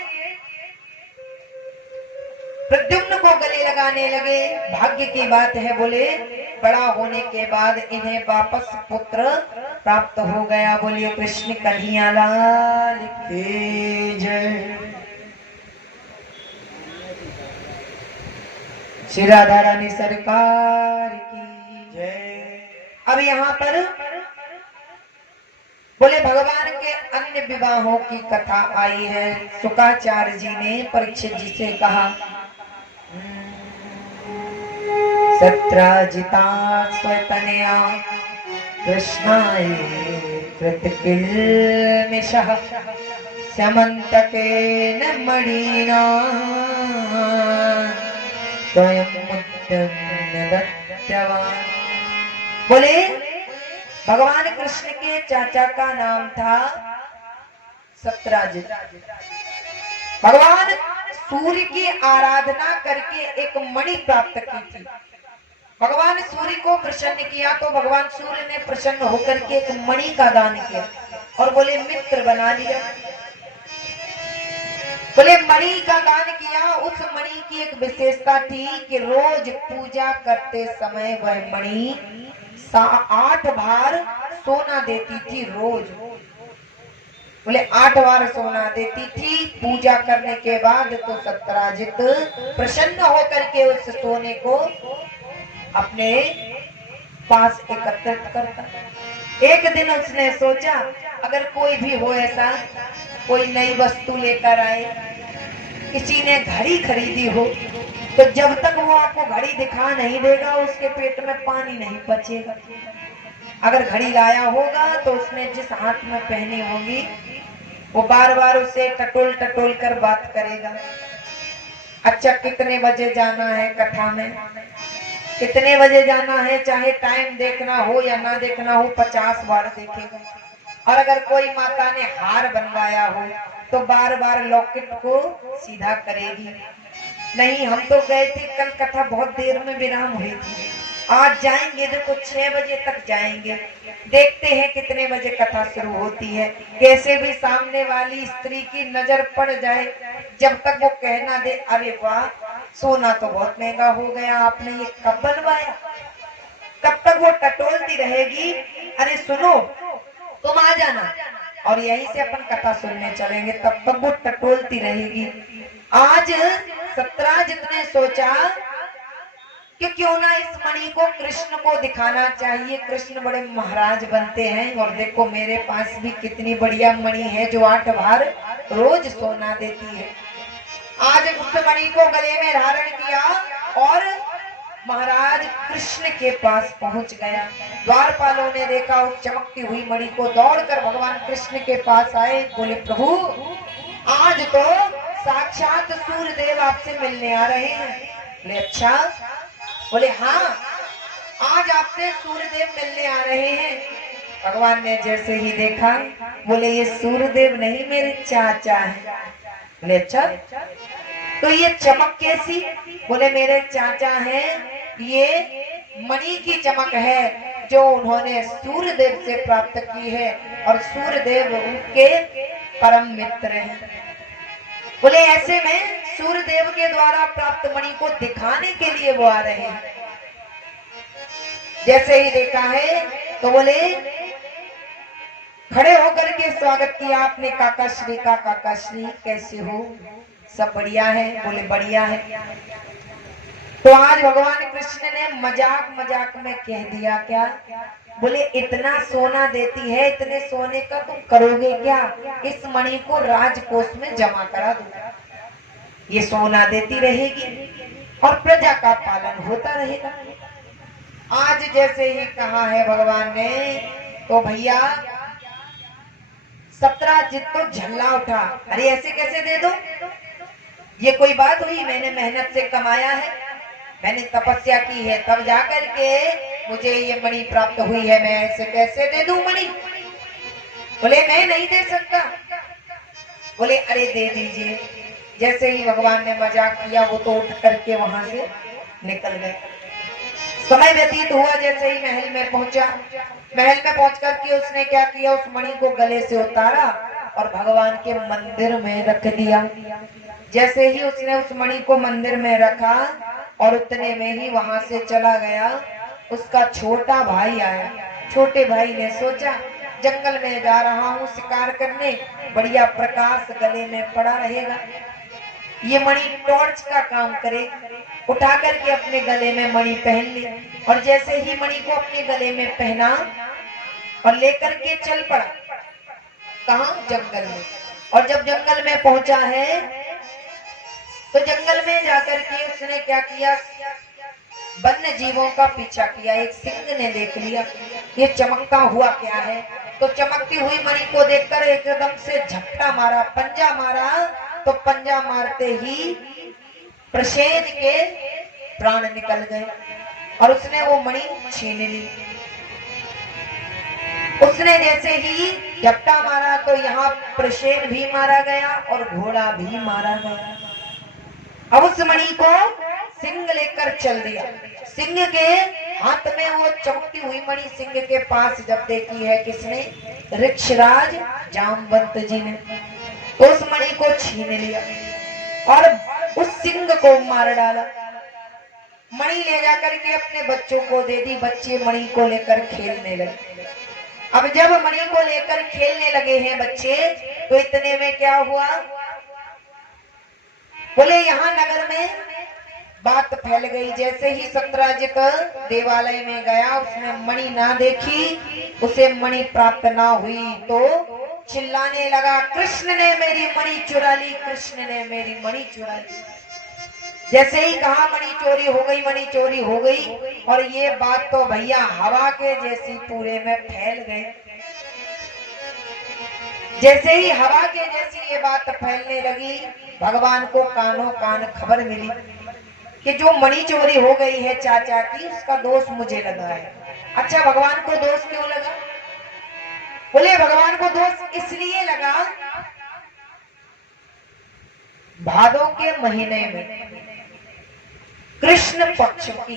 प्रद्युम्न को गले लगाने लगे। भाग्य की बात है, बोले बड़ा होने के बाद इन्हें वापस पुत्र प्राप्त हो गया। बोलिए कृष्ण कन्हैया लाल की जय। श्री राधा रानी सरकार की जय। अब यहाँ पर बोले भगवान के अन्य विवाहों की कथा आई है। शुक्राचार्य जी ने परीक्षित जी से कहा, सत्राजिता स्वतनया कृष्णाय कृतकिल्मिषः स्यमन्तकेन मणिना स्वयं मुद्दं दत्तवान्। बोले भगवान कृष्ण के चाचा का नाम था सत्राजित। भगवान सूर्य की आराधना करके एक मणि प्राप्त की थी। भगवान सूर्य को प्रसन्न किया तो भगवान सूर्य ने प्रसन्न होकर के एक मणि का दान किया और बोले मित्र बना लिया। बोले मणि का दान किया। उस मणि की एक विशेषता थी कि रोज पूजा करते समय वह मणि 8 बार सोना देती थी रोज। बोले 8 बार सोना देती थी पूजा करने के बाद। तो सत्राजित प्रसन्न होकर के उस सोने को अपने पास एकत्रित करता। एक दिन उसने सोचा, अगर कोई भी हो ऐसा, कोई नई वस्तु लेकर आए, किसी ने घड़ी खरीदी हो, तो जब तक वो आपको घड़ी दिखा नहीं देगा उसके पेट में पानी नहीं पचेगा। अगर घड़ी लाया होगा तो उसने जिस हाथ में पहनी होगी वो बार बार उसे टटोल टटोल कर बात करेगा। अच्छा कितने बजे जाना है कथा में, कितने बजे जाना है, चाहे टाइम देखना हो या ना देखना हो 50 बार देखेगा। और अगर कोई माता ने हार बनवाया हो तो बार बार लॉकेट को सीधा करेगी। नहीं, हम तो गए थे कल, कथा बहुत देर में विराम हुई थी, आज जाएंगे देखो 6 बजे तक जाएंगे, देखते हैं कितने बजे कथा शुरू होती है। कैसे भी सामने वाली स्त्री की नजर पड़ जाए, जब तक वो कहना दे अरे वाह सोना तो बहुत महंगा हो गया, आपने ये कब बनवाया, तब तक वो टटोलती रहेगी, अरे सुनो तुम आ जाना, और यहीं से अपन कथा सुनने चलेंगे। तब तक वो टटोलती रहेगी। आज सत्राजित ने सोचा कि क्यों ना इस मणि को कृष्ण को दिखाना चाहिए। कृष्ण बड़े महाराज बनते हैं और देखो मेरे पास भी कितनी बढ़िया मणि है जो 8 बार रोज सोना देती है। आज उस मणि को गले में धारण किया और महाराज कृष्ण के पास पहुंच गया। द्वारपालों ने देखा उस चमकती हुई मणि को, दौड़कर भगवान कृष्ण के पास आए। बोले प्रभु आज तो साक्षात सूर्यदेव आपसे मिलने आ रहे हैं। बोले अच्छा, बोले हाँ आज आपसे सूर्यदेव मिलने आ रहे हैं। भगवान ने जैसे ही देखा बोले ये सूर्यदेव नहीं मेरे चाचा है। बोले अच्छा तो ये चमक कैसी? बोले मेरे चाचा हैं, ये मणि की चमक है जो उन्होंने सूर्यदेव से प्राप्त की है और सूर्यदेव उनके परम मित्र हैं। बोले ऐसे में सूर्यदेव के द्वारा प्राप्त मणि को दिखाने के लिए वो आ रहे हैं। जैसे ही देखा है तो बोले खड़े होकर के स्वागत किया आपने काकाश्री का। काकाश्री कैसे हो? सब बढ़िया है? बोले बढ़िया है। तो आज भगवान कृष्ण ने मजाक मजाक में कह दिया क्या? बोले इतना सोना देती है, इतने सोने का तुम करोगे क्या? इस मणि को राजकोष में जमा करा दो, ये सोना देती रहेगी और प्रजा का पालन होता रहेगा। आज जैसे ही कहा है भगवान ने तो भैया सत्राजित तो झल्ला उठा। अरे ऐसे कैसे दे दो? ये कोई बात हुई? मैंने मेहनत से कमाया है, मैंने तपस्या की है, तब जाकर के मुझे ये मणि प्राप्त हुई है, मैं ऐसे कैसे दे दूं मणि? बोले मैं नहीं दे सकता। बोले अरे दे दीजिए। जैसे ही भगवान ने मजाक किया वो तो उठ करके वहां से निकल गए। समय व्यतीत हुआ, जैसे ही महल में पहुंचा, महल में पहुंच करके उसने क्या किया, उस मणि को गले से उतारा और भगवान के मंदिर में रख दिया। जैसे ही उसने उस मणि को मंदिर में रखा और उतने में ही वहां से चला गया, उसका छोटा भाई आया। छोटे भाई ने सोचा जंगल में जा रहा हूँ शिकार करने, बढ़िया प्रकाश गले में पड़ा रहेगा, ये मणि टॉर्च का काम करे। उठा करके अपने गले में मणि पहन ली और जैसे ही मणि को अपने गले में पहना और लेकर के चल पड़ा, कहा, जंगल में। और जब जंगल में पहुंचा है तो जंगल में जाकर के उसने क्या किया, वन्य जीवों का पीछा किया। एक सिंह ने देख लिया ये चमकता हुआ क्या है, तो चमकती हुई मणि को देखकर एकदम से झपटा मारा, पंजा मारा, तो पंजा मारते ही प्रसेन के प्राण निकल गए और उसने वो मणि छीन ली। उसने जैसे ही झपटा मारा तो यहाँ प्रसेन भी मारा गया और घोड़ा भी मारा गया। अब उस मणि को सिंह लेकर चल दिया। सिंह के हाथ में वो चमकती हुई मणि सिंह के पास जब देखी है किसने, ऋक्षराज जामवंत जी ने, तो उस मणि को छीन लिया और उस सिंह को मार डाला। मणि ले जाकर के अपने बच्चों को दे दी, बच्चे मणि को लेकर खेलने लगे। अब जब मणि को लेकर खेलने लगे हैं बच्चे, तो इतने में क्या हुआ, बोले यहाँ नगर में बात फैल गई। जैसे ही सत्यराजित देवालय में गया, उसने मणि ना देखी, उसे मणि प्राप्त ना हुई, तो चिल्लाने लगा, कृष्ण ने मेरी मणि चुरा ली, कृष्ण ने मेरी मणि चुरा ली। जैसे ही कहा मणि चोरी हो गई, मणि चोरी हो गई, और ये बात तो भैया हवा के जैसी पूरे में फैल गई। जैसे ही हवा के जैसी ये बात फैलने लगी, भगवान को कानों कान खबर मिली कि जो मणि चोरी हो गई है चाचा की, उसका दोष मुझे लगा है। अच्छा, भगवान को दोष क्यों लगा? बोले भगवान को दोष इसलिए लगा, भादों के महीने में कृष्ण पक्ष की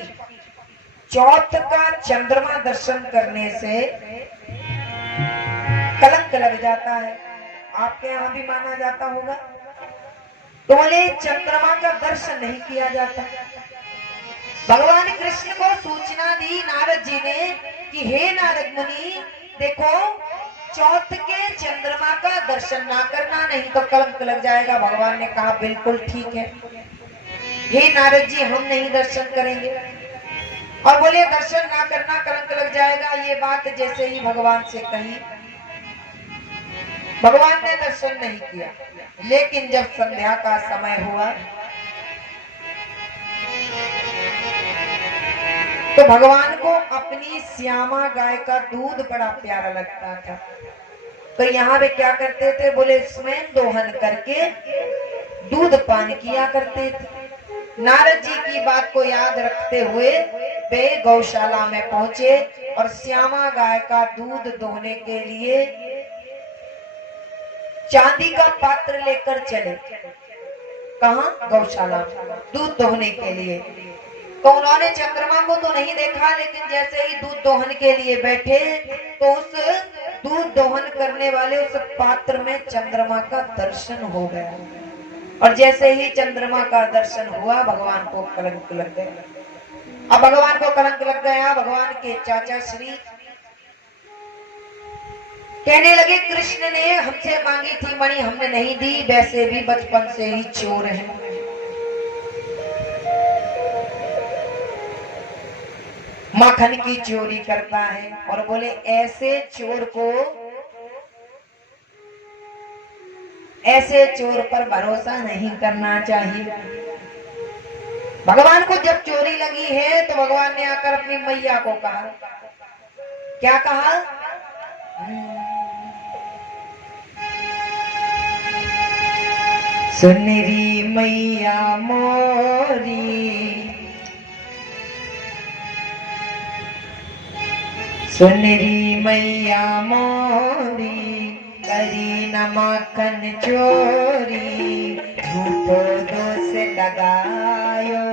चौथ का चंद्रमा दर्शन करने से कलंक लग जाता है। आपके यहाँ भी माना जाता होगा। तो बोले चंद्रमा का दर्शन नहीं किया जाता। भगवान कृष्ण को सूचना दी नारद जी ने कि हे नारद मुनि, देखो चौथ के चंद्रमा का दर्शन ना करना, नहीं तो कलंक लग जाएगा। भगवान ने कहा बिल्कुल ठीक है, हे नारद जी हम नहीं दर्शन करेंगे। और बोले दर्शन ना करना, कलंक लग जाएगा। ये बात जैसे ही भगवान से कही, भगवान ने दर्शन नहीं किया। लेकिन जब संध्या का समय हुआ तो भगवान को अपनी श्यामा गाय का दूध बड़ा प्यारा लगता था। तो यहाँ वे क्या करते थे, बोले इसमें दोहन करके दूध पान किया करते थे। नारद जी की बात को याद रखते हुए वे गौशाला में पहुंचे और श्यामा गाय का दूध दोहने के लिए चांदी का पात्र लेकर चले। कहां? गौशाला, दूध दोहने के लिए। तो उन्होंने चंद्रमा को तो नहीं देखा, लेकिन जैसे ही दूध दोहन के लिए बैठे तो उस दूध दोहन करने वाले उस पात्र में चंद्रमा का दर्शन हो गया। और जैसे ही चंद्रमा का दर्शन हुआ, भगवान को कलंक लग गया। अब भगवान को कलंक लग गया, भगवान के चाचा श्री कहने लगे कृष्ण ने हमसे मांगी थी मणि, हमने नहीं दी, वैसे भी बचपन से ही चोर है। माखन की चोरी करता है। और बोले ऐसे चोर पर भरोसा नहीं करना चाहिए। भगवान को जब चोरी लगी है तो भगवान ने आकर अपनी मैया को कहा, क्या कहा? सुनरी मैया मोरी, सुनरी मैया मोरी, करी न माखन चोरी, झूठो दोष लगायो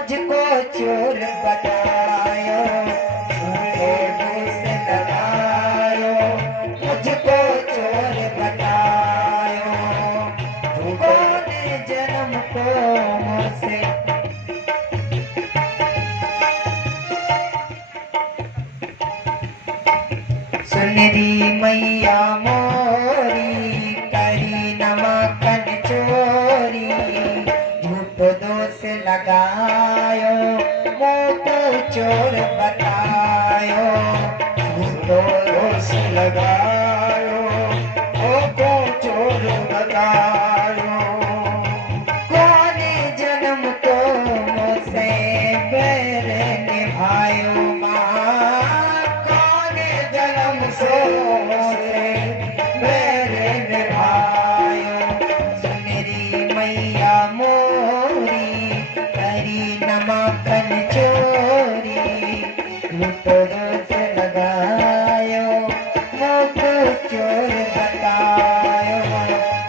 मुझको चोर बतायो, झूठे दोष लगायो, मुझको चोर बतायो, कौन जन्म को मुझसे सुनरी मैया मोरी करी नमकन चोरी, झूठ दोष लगायो, मोको चोर बतायो, झूठो दोष लगायो, मोको चोर बतायो, कौन जन्म को मुझसे बैर निभायो माँ, कौन जन्म से मुझसे बैर निभायो, सुनरी मैया मोरी करी नमकन चोरी, झूठ दोष लगायो, मोको चोर बतायो,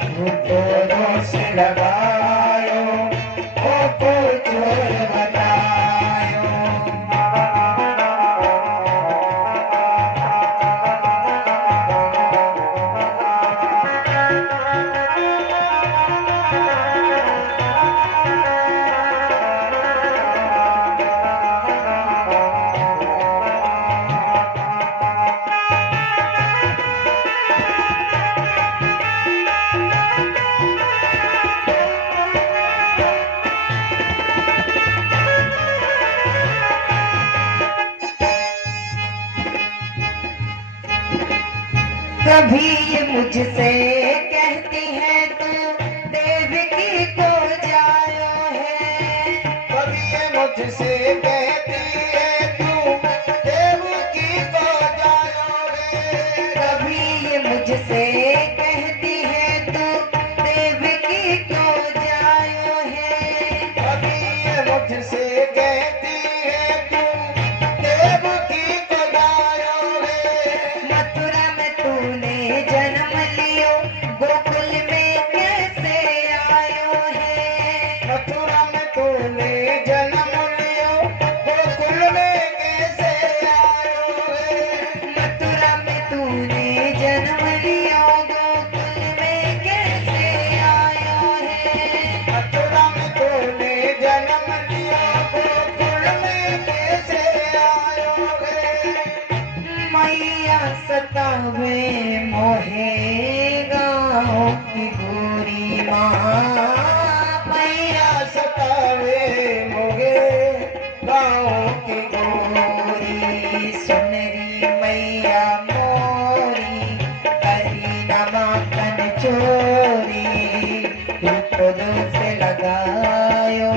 झूठो दोष लगायो, मोको चोर बतायो, कभी ये मुझसे कहती है तू देवकी को जायो है, कभी ये मुझसे कहती है तू देवकी को जायोगे, कभी ये मुझसे कहती है तू देवकी को जायो है, कभी ये मुझसे कहती है तू देवकी को जायोगे, मथुरा में तूने जन्म लियो, गोकुल में कैसे आयो है, मथुरा में तूने जन्म लियो, गोकुल में कैसे आयोगे, मथुरा में तूने जन्म लियो, गोकुल में कैसे आयो है, मथुरा में तूने जन्म लियो, गोकुल में कैसे आयोगे, मैया सतावे मोहे गाँव की गोरी माँ, मैया सतावे मोगे गाँव की गोरी, सुनरी मैया मोरी करी नमकन चोरी, झूठ दोष लगायो,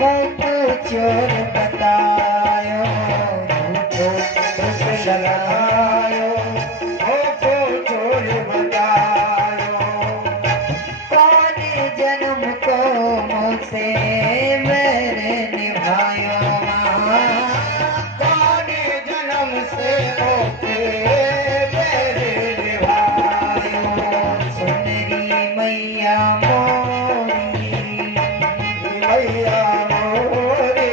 मोको चोर बतायो, झूठो दोष लगायो, मोको चोर बतायो, कौन जन्म को मुझसे मेरे निभायो माँ, कौन जन्म से होके मेरे निभायो, सुनरी मैया मोरी मैया मोरे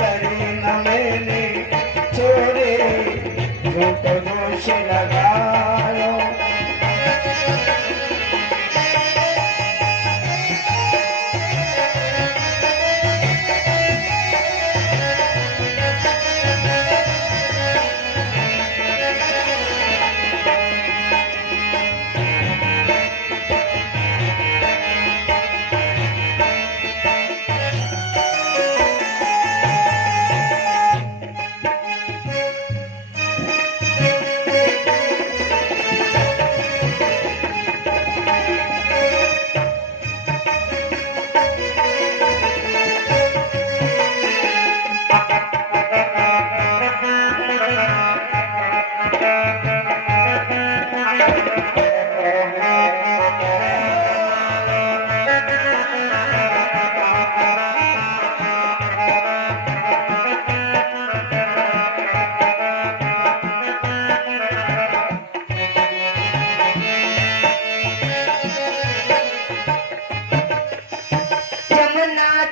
करी न मैंने छोड़े, झूठ दोष लगायो,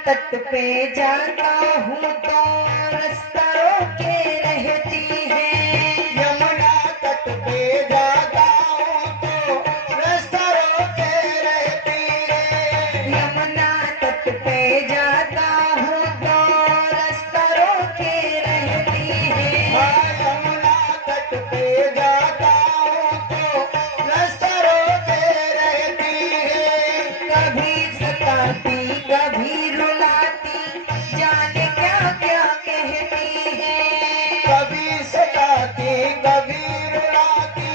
तट पे जाता हूँ तो रास्ता रोके रहती है। यमुना तट पे जाता हूँ तो रास्ता रोके रहती है। यमुना तट पे जाता हूँ तो रास्ता रोके रहती है। यमुना तट पे जाता हूँ तो रास्ता रोके रहती है। कभी सताती कभी रुलाती जाने क्या क्या कहती है। कभी सताती कभी रुलाती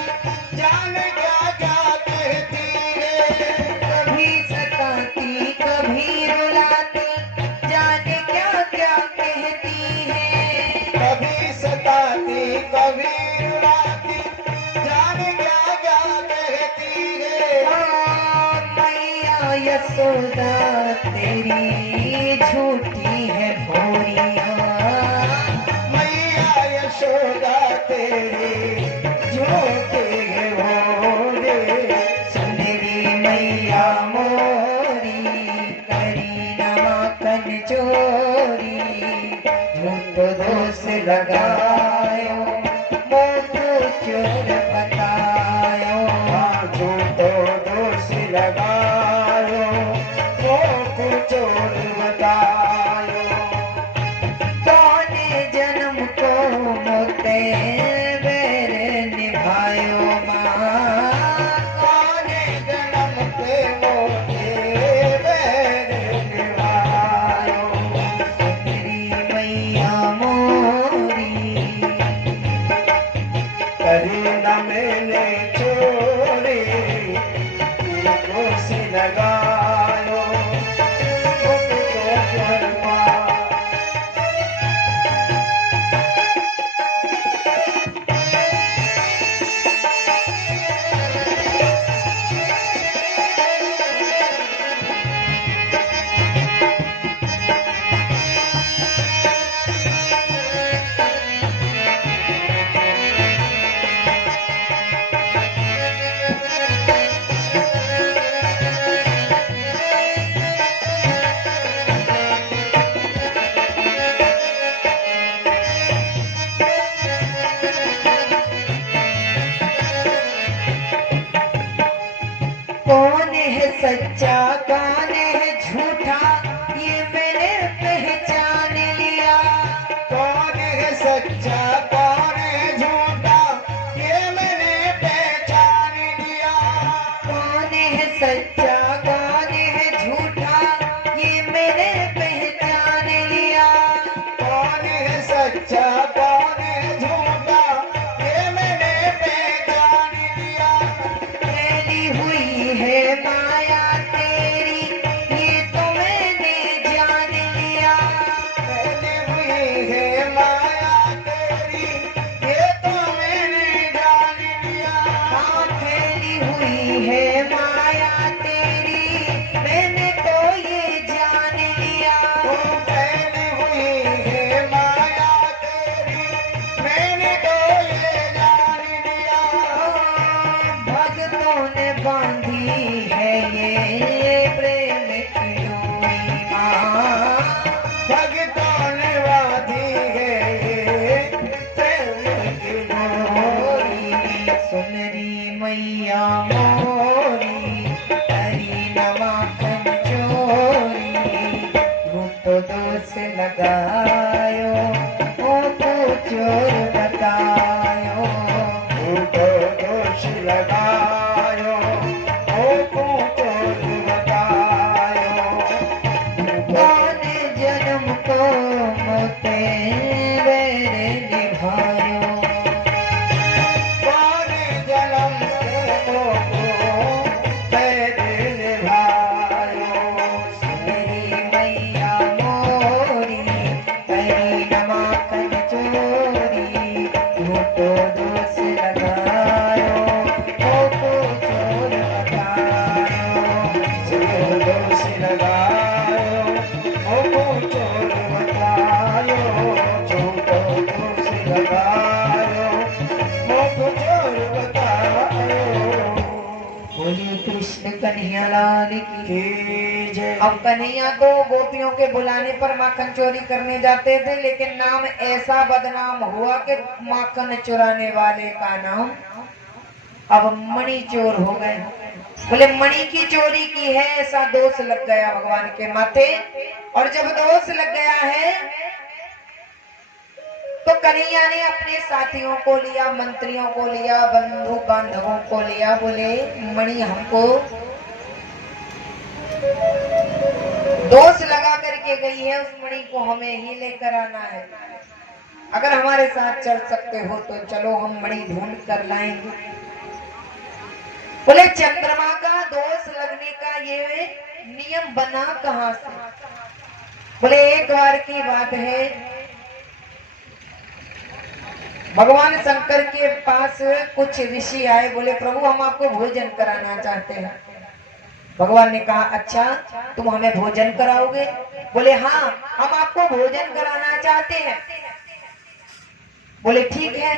जाने क्या क्या कहती है। कभी सताती कभी रुलाती जाने क्या क्या कहती है। कभी सताती कभी रुलाती जाने क्या क्या कहती है। मैया यशोदा तेरी झूठी है भोरिया। मैया यशोदा तेरी झूठी है भोरे। सुनरी मैया मोरी करी नवाकन चोरी। झूठ दोष लगायो मोटो चोर बतायो। झूठो दोष लगायो मोको चोर बतायो। कौन जन्म को मोते बैर निभायो माँ। कौन जन्म पे मोटे बैर निभायो। सुनरी मैया मोरी करी न मैंने चोरी दोष लगायो मुझको शर्मा। कौन है सच्चा कौन है झूठा ये मैंने पहचान लिया। कौन है सच्चा कौन है झूठा ये मैंने पहचान लिया। कौन है सच्चा कौन है झूठा ये मैंने पहचान लिया। कौन है सच्चा कौन है झूठा ये मैंने पहचान लिया। फैली हुई है माया तेरी ये तो मैंने जान लिया। फैली हुई है माया तेरी ये तो मैंने जान लिया। हाँ फैली हुई है माया तेरी मैंने तो ये जान लिया। वो फैली हुई है माया तेरी मैंने तो ये जान लिया। भक्तों ने बांधी है ये प्रेम की डोरी माँ। भक्तों ने वादी है ये प्रेम की डोरी। सुनरी मैया मोरी हरी नवाकन चोरी। रूप दोष लगायो ओको चोर बतायो। झूठो दोष लगायो ओको चोर बतायो। कौन जन्म को मोते बैर निभायो। कौन जन्म के मोको बैर निभायो। सुनरी मैया मोरी करी नवाकन चोरी। झूठो दोष लगायो ओको चोर बतायो। झूठो दोष लगायो ओको चोर बतायो। झूठो दोष लगायो ओको चोर बतायो। बोलिए कृष्ण कन्हैया लाल की। की जय। अब कन्हैया तो गोपियों के बुलाने पर माखन चोरी करने जाते थे, लेकिन नाम ऐसा बदनाम हुआ कि माखन चुराने वाले का नाम अब मणि चोर हो गए। बोले मणि की चोरी की है, ऐसा दोष लग गया भगवान के माथे। और जब दोष लग गया है तो कन्हैया ने अपने साथियों को लिया, मंत्रियों को लिया, बंधु बांधवों को लिया। बोले मणि हमको दोष लगा करके गई है, उस मणि को हमें ही लेकर आना है। अगर हमारे साथ चल सकते हो तो चलो, हम मणि ढूंढ कर लाएंगे। बोले चंद्रमा का दोष लगने का ये नियम बना कहां से? बोले एक बार की बात है, भगवान शंकर के पास कुछ ऋषि आए। बोले प्रभु हम आपको भोजन कराना चाहते हैं। भगवान ने कहा अच्छा तुम हमें भोजन कराओगे? बोले हाँ हम आपको भोजन कराना चाहते हैं। बोले ठीक है,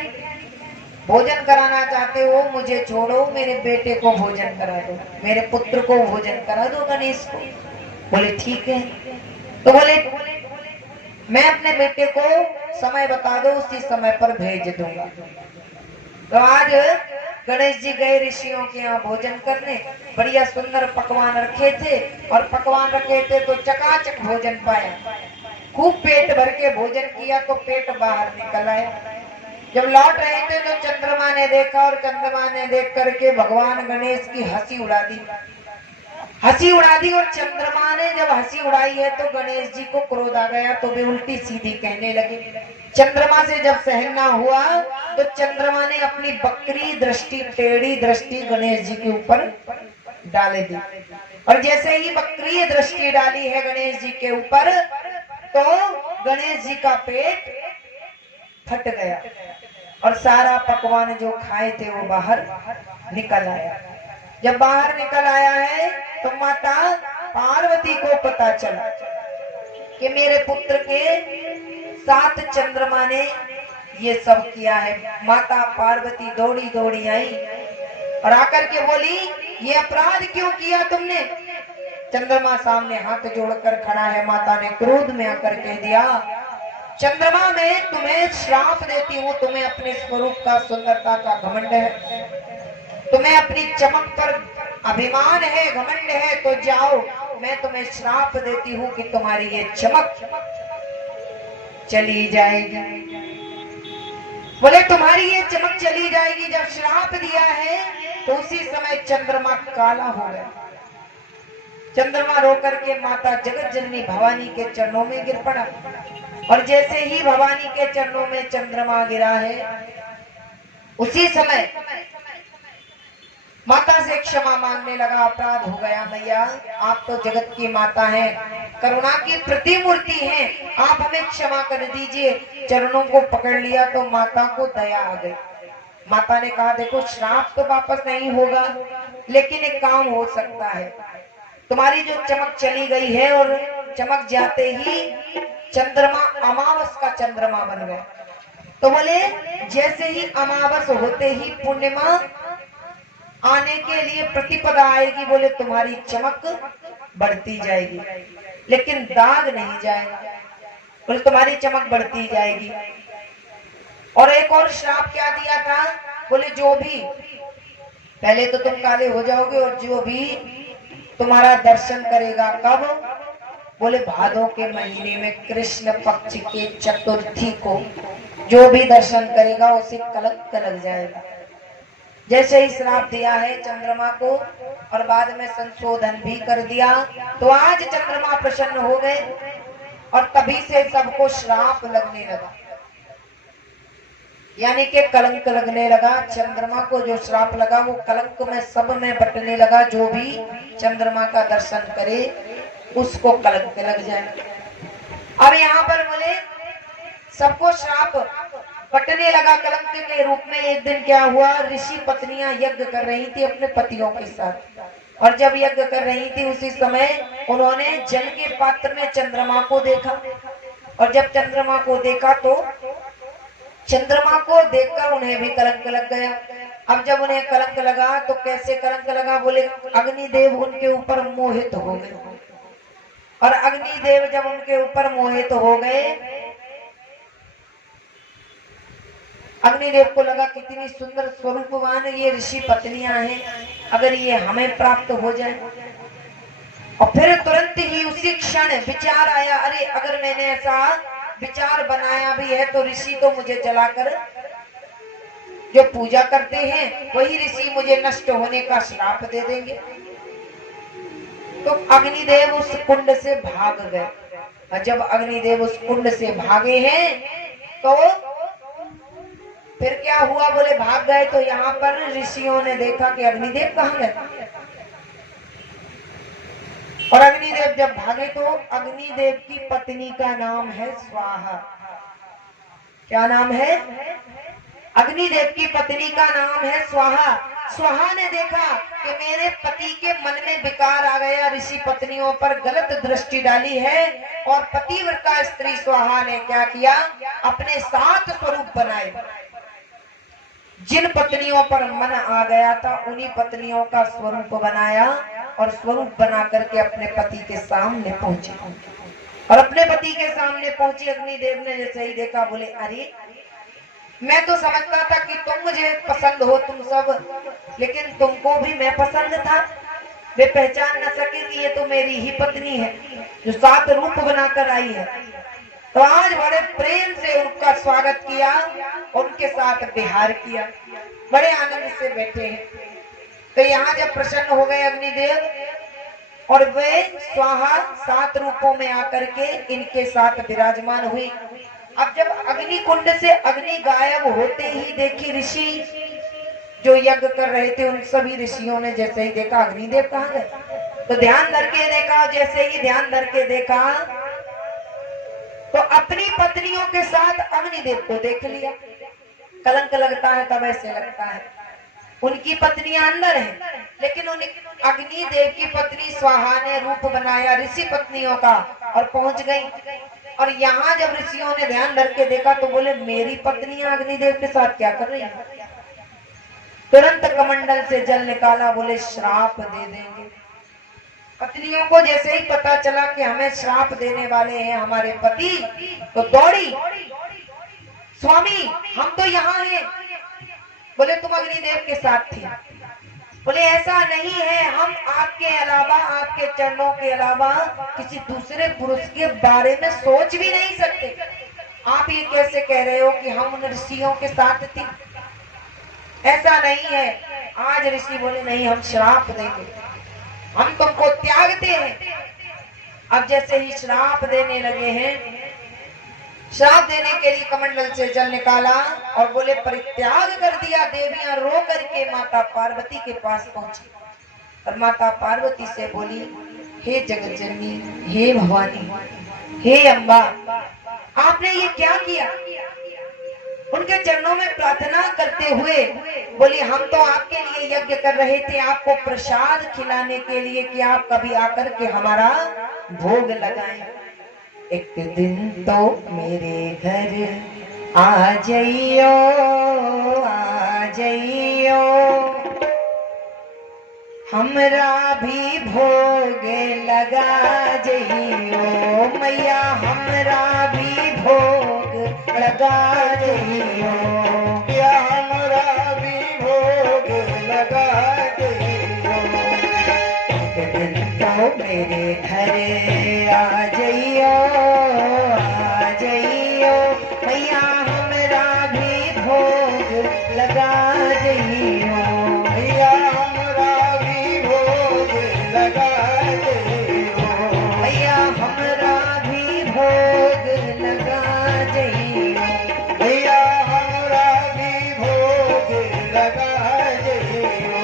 भोजन कराना चाहते हो, मुझे छोड़ो, मेरे बेटे को भोजन करा दो, मेरे पुत्र को भोजन करा दो, गणेश को। बोले ठीक है। तो बोले मैं अपने बेटे को समय बता दो, उसी समय पर भेज दूंगा। तो आज गणेश जी गए ऋषियों के यहाँ भोजन करने। बढ़िया सुंदर पकवान रखे थे, और पकवान रखे थे तो चकाचक भोजन पाया। खूब पेट भर के भोजन किया तो पेट बाहर निकल आया। जब लौट रहे थे तो चंद्रमा ने देखा, और चंद्रमा ने देख करके भगवान गणेश की हंसी उड़ा दी। हंसी उड़ा दी, और चंद्रमा ने जब हंसी उड़ाई है तो गणेश जी को क्रोध आ गया, तो वे उल्टी सीधी कहने लगे। चंद्रमा से जब सहन ना हुआ तो चंद्रमा ने अपनी बकरी दृष्टि, टेढ़ी दृष्टि गणेश जी के ऊपर डाल दी। और जैसे ही बकरी दृष्टि डाली है गणेश जी के ऊपर, तो गणेश जी का पेट फट गया, और सारा पकवान जो खाए थे वो बाहर निकल आया। जब बाहर निकल आया है तो माता पार्वती को पता चला कि मेरे पुत्र के साथ चंद्रमा ने ये सब किया है। माता पार्वती दौड़ी दौड़ी आई और आकर के बोली ये अपराध क्यों किया तुमने? चंद्रमा सामने हाथ जोड़कर खड़ा है। माता ने क्रोध में आकर कह दिया चंद्रमा मैं तुम्हें श्राप देती हूँ, तुम्हें अपने स्वरूप का, सुंदरता का घमंड है, तुम्हें अपनी चमक पर अभिमान है, घमंड है, तो जाओ मैं तुम्हें श्राप देती हूँ कि तुम्हारी ये चमक चली जाएगी। बोले तुम्हारी ये चमक चली जाएगी। जब श्राप दिया है तो उसी समय चंद्रमा काला हो गया। चंद्रमा रो करके माता जगत जननी भवानी के चरणों में गिर पड़ा, और जैसे ही भवानी के चरणों में चंद्रमा गिरा है उसी समय माता से क्षमा मांगने लगा। अपराध हो गया मैया, आप तो जगत की माता हैं, करुणा की प्रतिमूर्ति हैं, आप हमें क्षमा कर दीजिए। चरणों को पकड़ लिया तो माता को दया आ गई। माता ने कहा देखो श्राप तो वापस नहीं होगा, लेकिन एक काम हो सकता है, तुम्हारी जो चमक चली गई है और चमक जाते ही चंद्रमा अमावस का चंद्रमा बन गया। तो बोले जैसे ही अमावस होते ही पूर्णिमा आने के लिए प्रतिपदा आएगी, बोले तुम्हारी चमक बढ़ती जाएगी लेकिन दाग नहीं जाएगा, बोले तुम्हारी चमक बढ़ती जाएगी। और एक और श्राप क्या दिया था? बोले जो भी, पहले तो तुम काले हो जाओगे, और जो भी तुम्हारा दर्शन करेगा कब? बोले भादों के महीने में कृष्ण पक्ष के चतुर्थी को जो भी दर्शन करेगा उसे कलंक लग जाएगा। जैसे ही श्राप दिया है चंद्रमा को और बाद में संशोधन भी कर दिया, तो आज चंद्रमा प्रसन्न हो गए और तभी से सबको श्राप लगने लगा, यानी कि कलंक लगने लगा। चंद्रमा को जो श्राप लगा वो कलंक में सब में बटने लगा। जो भी चंद्रमा का दर्शन करे उसको कलंक लग जाए। अब यहाँ पर बोले सबको श्राप बटने लगा कलंक के रूप में। एक दिन क्या हुआ, ऋषि पत्नियां यज्ञ कर रही थी अपने पतियों के साथ, और जब यज्ञ कर रही थी उसी समय उन्होंने जल के पात्र में चंद्रमा को देखा, और जब चंद्रमा को देखा तो चंद्रमा को देखकर उन्हें भी कलंक लग गया। अब जब उन्हें कलंक लगा तो कैसे कलंक लगा? बोले अग्निदेव उनके ऊपर मोहित हो गए। और अग्निदेव जब उनके ऊपर मोहित हो गए, अग्निदेव को लगा कितनी सुंदर स्वरूपवान ये ऋषि पत्नियां हैं, अगर ये हमें प्राप्त हो जाए। और फिर तुरंत ही उसी क्षण विचार आया, अरे अगर मैंने ऐसा विचार बनाया भी है तो ऋषि तो मुझे जलाकर, जो पूजा करते हैं वही ऋषि मुझे नष्ट होने का श्राप दे देंगे। तो अग्निदेव उस कुंड से भाग गए। और जब अग्निदेव उस कुंड से भागे हैं तो फिर क्या हुआ, बोले भाग गए तो यहाँ पर ऋषियों ने देखा कि अग्निदेव कहाँ गए। और अग्निदेव जब भागे तो अग्निदेव की पत्नी का नाम है स्वाहा। क्या नाम है? अग्निदेव की पत्नी का नाम है स्वाहा। स्वाहा ने देखा कि मेरे पति के मन में विकार आ गया, ऋषि पत्नियों पर गलत दृष्टि डाली है। और पतिव्रता स्त्री स्वाहा ने क्या किया, अपने 7 स्वरूप बनाए। जिन पत्नियों पर मन आ गया था उन्हीं पत्नियों का स्वरूप बनाया और स्वरूप बना करके अपने पति के सामने पहुंची। और अपने पति के सामने पहुंची अग्निदेव ने जैसे ही देखा, बोले अरे मैं तो समझता था कि तुम मुझे पसंद हो तुम सब, लेकिन तुमको भी मैं पसंद था। वे पहचान न सके कि ये तो मेरी ही पत्नी है जो 7 रूप बनाकर आई है। तो आज बड़े प्रेम से उनका स्वागत किया और उनके साथ विहार किया, बड़े आनंद से बैठे हैं। तो यहाँ जब प्रसन्न हो गए अग्निदेव और वे स्वाहा 7 रूपों में आकर के इनके साथ विराजमान हुई। अब जब अग्नि कुंड से अग्नि गायब होते ही देखी ऋषि जो यज्ञ कर रहे थे, उन सभी ऋषियों ने जैसे ही देखा अग्निदेव कहाँ गए, तो ध्यान धर के देखा। जैसे ही ध्यान धर के देखा तो अपनी पत्नियों के साथ अग्निदेव को देख लिया। कलंक लगता है तब ऐसे लगता है। उनकी पत्नियां अंदर हैं, लेकिन उन अग्निदेव की पत्नी स्वाहा ने रूप बनाया ऋषि पत्नियों का और पहुंच गई। और यहाँ जब ऋषियों ने ध्यान धर के देखा तो बोले मेरी पत्नियां अग्निदेव के साथ क्या कर रही हैं। तुरंत कमंडल से जल निकाला, बोले श्राप दे देंगे। पत्नियों को जैसे ही पता चला कि हमें श्राप देने वाले हैं हमारे पति, तो दौड़ी, स्वामी हम तो यहाँ हैं। बोले तुम अग्निदेव के साथ थी। बोले ऐसा नहीं है, हम आपके अलावा, आपके चरणों के अलावा किसी दूसरे पुरुष के बारे में सोच भी नहीं सकते। आप ये कैसे कह रहे हो कि हम उन ऋषियों के साथ थी? ऐसा नहीं है। आज ऋषि बोले नहीं, हम श्राप देंगे, हम तुमको त्यागते हैं। अब जैसे ही श्राप देने लगे हैं, श्राप देने के लिए कमंडल से जल निकाला और बोले परित्याग कर दिया। देवियां रो करके माता पार्वती के पास पहुंची और माता पार्वती से बोली, हे जगत जननी, हे भवानी, हे अम्बा, आपने ये क्या किया? उनके चरणों में प्रार्थना करते हुए बोली, हम तो आपके लिए यज्ञ कर रहे थे, आपको प्रसाद खिलाने के लिए कि आप कभी आकर के हमारा भोग लगाएं। एक दिन तो मेरे घर आ जाइयो, आ जाइयो, हमरा भी भोग लगा जाइयो, मैया हमरा भी भोग लगा जाइयो, या हमरा भी भोग लगा जाइयो। एक दिन तो मेरे घर आ जाइयो, आ जाइयो, मैया हमरा भी भोग लगा जाइयो, या हमरा भी भोग लगा जाइयो, मैया हमरा भी भोग लगा जाइयो। या हमरा भी भोग लगा जाइयो।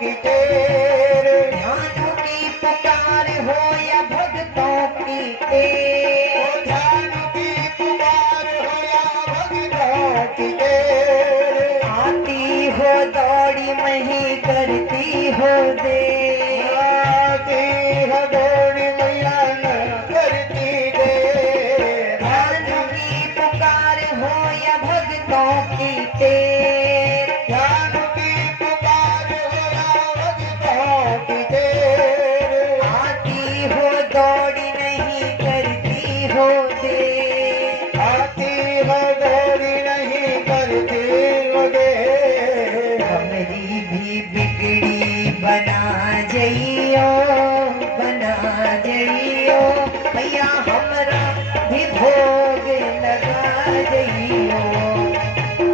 की तेर, ध्यान की पुकार हो या भक्तों की तेर, ध्यान की पुकार हो या भक्तों की तेर, आती हो दौड़ी मही करती हो देर, आती है दौड़ी मैया न करती देर, ध्यान की पुकार हो या भक्तों की तेर, ध्यान की पुकार हो या भक्तों की तेर, आती हो दौड़ी नहीं करती हो देर, आती है दौड़ी नहीं करती हो देर, हमरी भी बिगड़ी बना जइयो, बना जइयो, भैया हमरा भी भोग लगा जइयो,